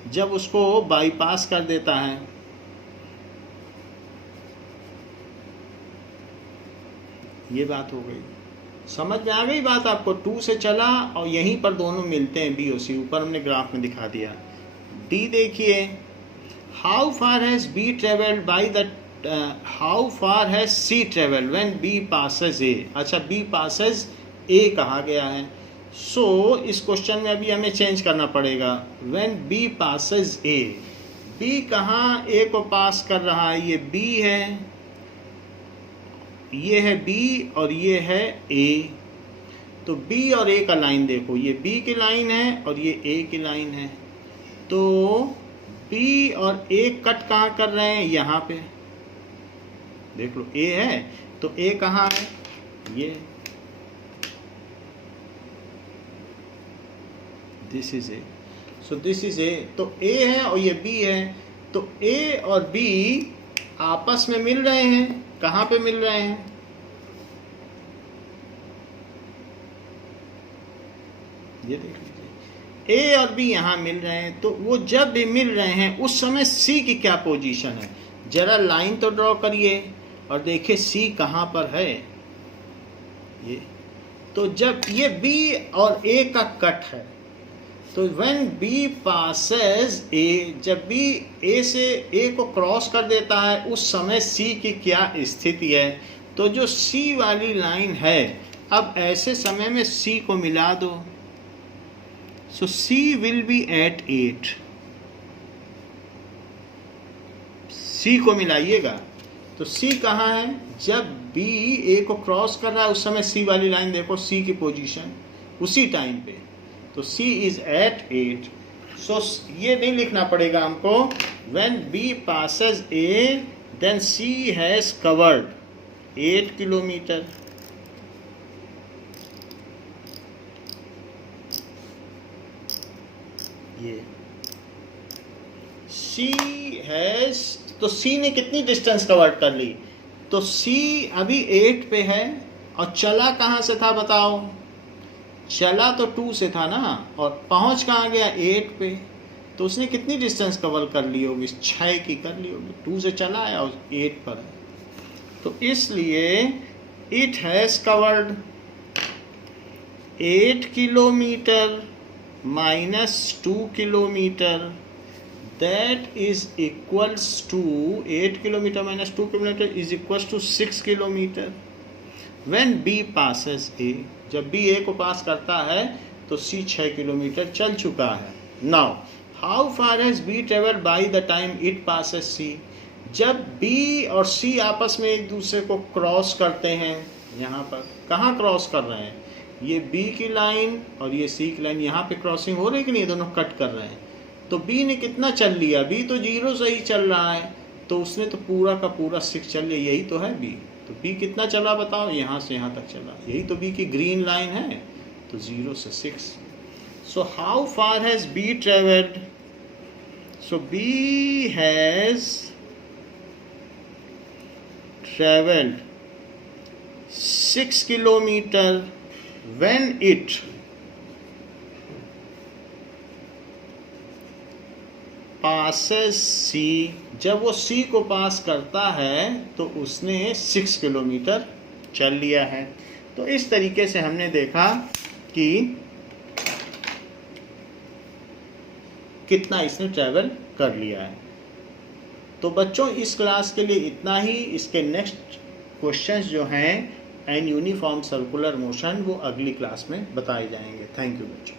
जब उसको बाईपास कर देता है। ये बात हो गई, समझ में आ गई बात आपको। 2 से चला और यहीं पर दोनों मिलते हैं बी और सी, ऊपर हमने ग्राफ में दिखा दिया। डी देखिए, how far has B travelled by the how far has C travelled when B passes A. अच्छा, बी पासेस ए कहा गया है, सो इस क्वेश्चन में अभी हमें चेंज करना पड़ेगा। When B passes A, B कहाँ ए को पास कर रहा है? ये बी है, ये है बी और ये है ए। तो बी और ए का लाइन देखो, ये बी की लाइन है और ये ए की लाइन है। तो बी और ए कट कहाँ कर रहे हैं? यहाँ पे देख लो, ए है तो ए कहाँ है? ये, this is a, so this is a. तो ए है और ये बी है, तो ए और बी आपस में मिल रहे हैं। कहाँ पे मिल रहे हैं? ये देख लीजिए, ए और बी यहाँ मिल रहे हैं। तो वो जब भी मिल रहे हैं उस समय सी की क्या पोजीशन है? जरा लाइन तो ड्रॉ करिए और देखिए सी कहाँ पर है। ये तो जब ये बी और ए का कट है, तो व्हेन बी पासेस ए, जब बी ए से ए को क्रॉस कर देता है उस समय सी की क्या स्थिति है? तो जो सी वाली लाइन है, अब ऐसे समय में सी को मिला दो, सो सी विल बी एट 8। सी को मिलाइएगा तो सी कहाँ है? जब बी ए को क्रॉस कर रहा है उस समय सी वाली लाइन देखो, सी की पोजीशन उसी टाइम पे, तो C is at 8। सो ये नहीं लिखना पड़ेगा हमको। When B passes A, then C has covered 8 kilometre. ये C has, तो C ने कितनी डिस्टेंस कवर कर ली? तो C अभी 8 पे है और चला कहाँ से था बताओ? चला तो 2 से था ना, और पहुंच कहाँ गया? 8 पे। तो उसने कितनी डिस्टेंस कवर कर ली होगी? 6 की कर ली होगी। 2 से चला आया और 8 पर है, तो इसलिए it has covered 8 kilometre minus 2 kilometre, that is equals to 8 kilometre minus 2 kilometre is equals to 6 kilometre. When B passes A, जब बी ए को पास करता है तो सी 6 किलोमीटर चल चुका है। Now how far has B travelled by the time it passes C, जब B और सी आपस में एक दूसरे को क्रॉस करते हैं, यहाँ पर कहाँ क्रॉस कर रहे हैं? ये बी की लाइन और ये सी की लाइन, यहाँ पे क्रॉसिंग हो रही कि नहीं? दोनों कट कर रहे हैं। तो बी ने कितना चल लिया? बी तो 0 से ही चल रहा है, तो उसने तो पूरा का पूरा 6 चल लिया, यही तो है बी। तो बी कितना चला बताओ? यहाँ से यहाँ तक चला, यही तो बी की ग्रीन लाइन है, तो 0 से 6। So how far has B travelled? So B has travelled 6 kilometre when it passes C, जब वो सी को पास करता है तो उसने 6 किलोमीटर चल लिया है। तो इस तरीके से हमने देखा कि कितना इसने ट्रैवल कर लिया है। तो बच्चों इस क्लास के लिए इतना ही। इसके नेक्स्ट क्वेश्चंस जो हैं एन यूनिफॉर्म सर्कुलर मोशन वो अगली क्लास में बताए जाएंगे। थैंक यू बच्चों।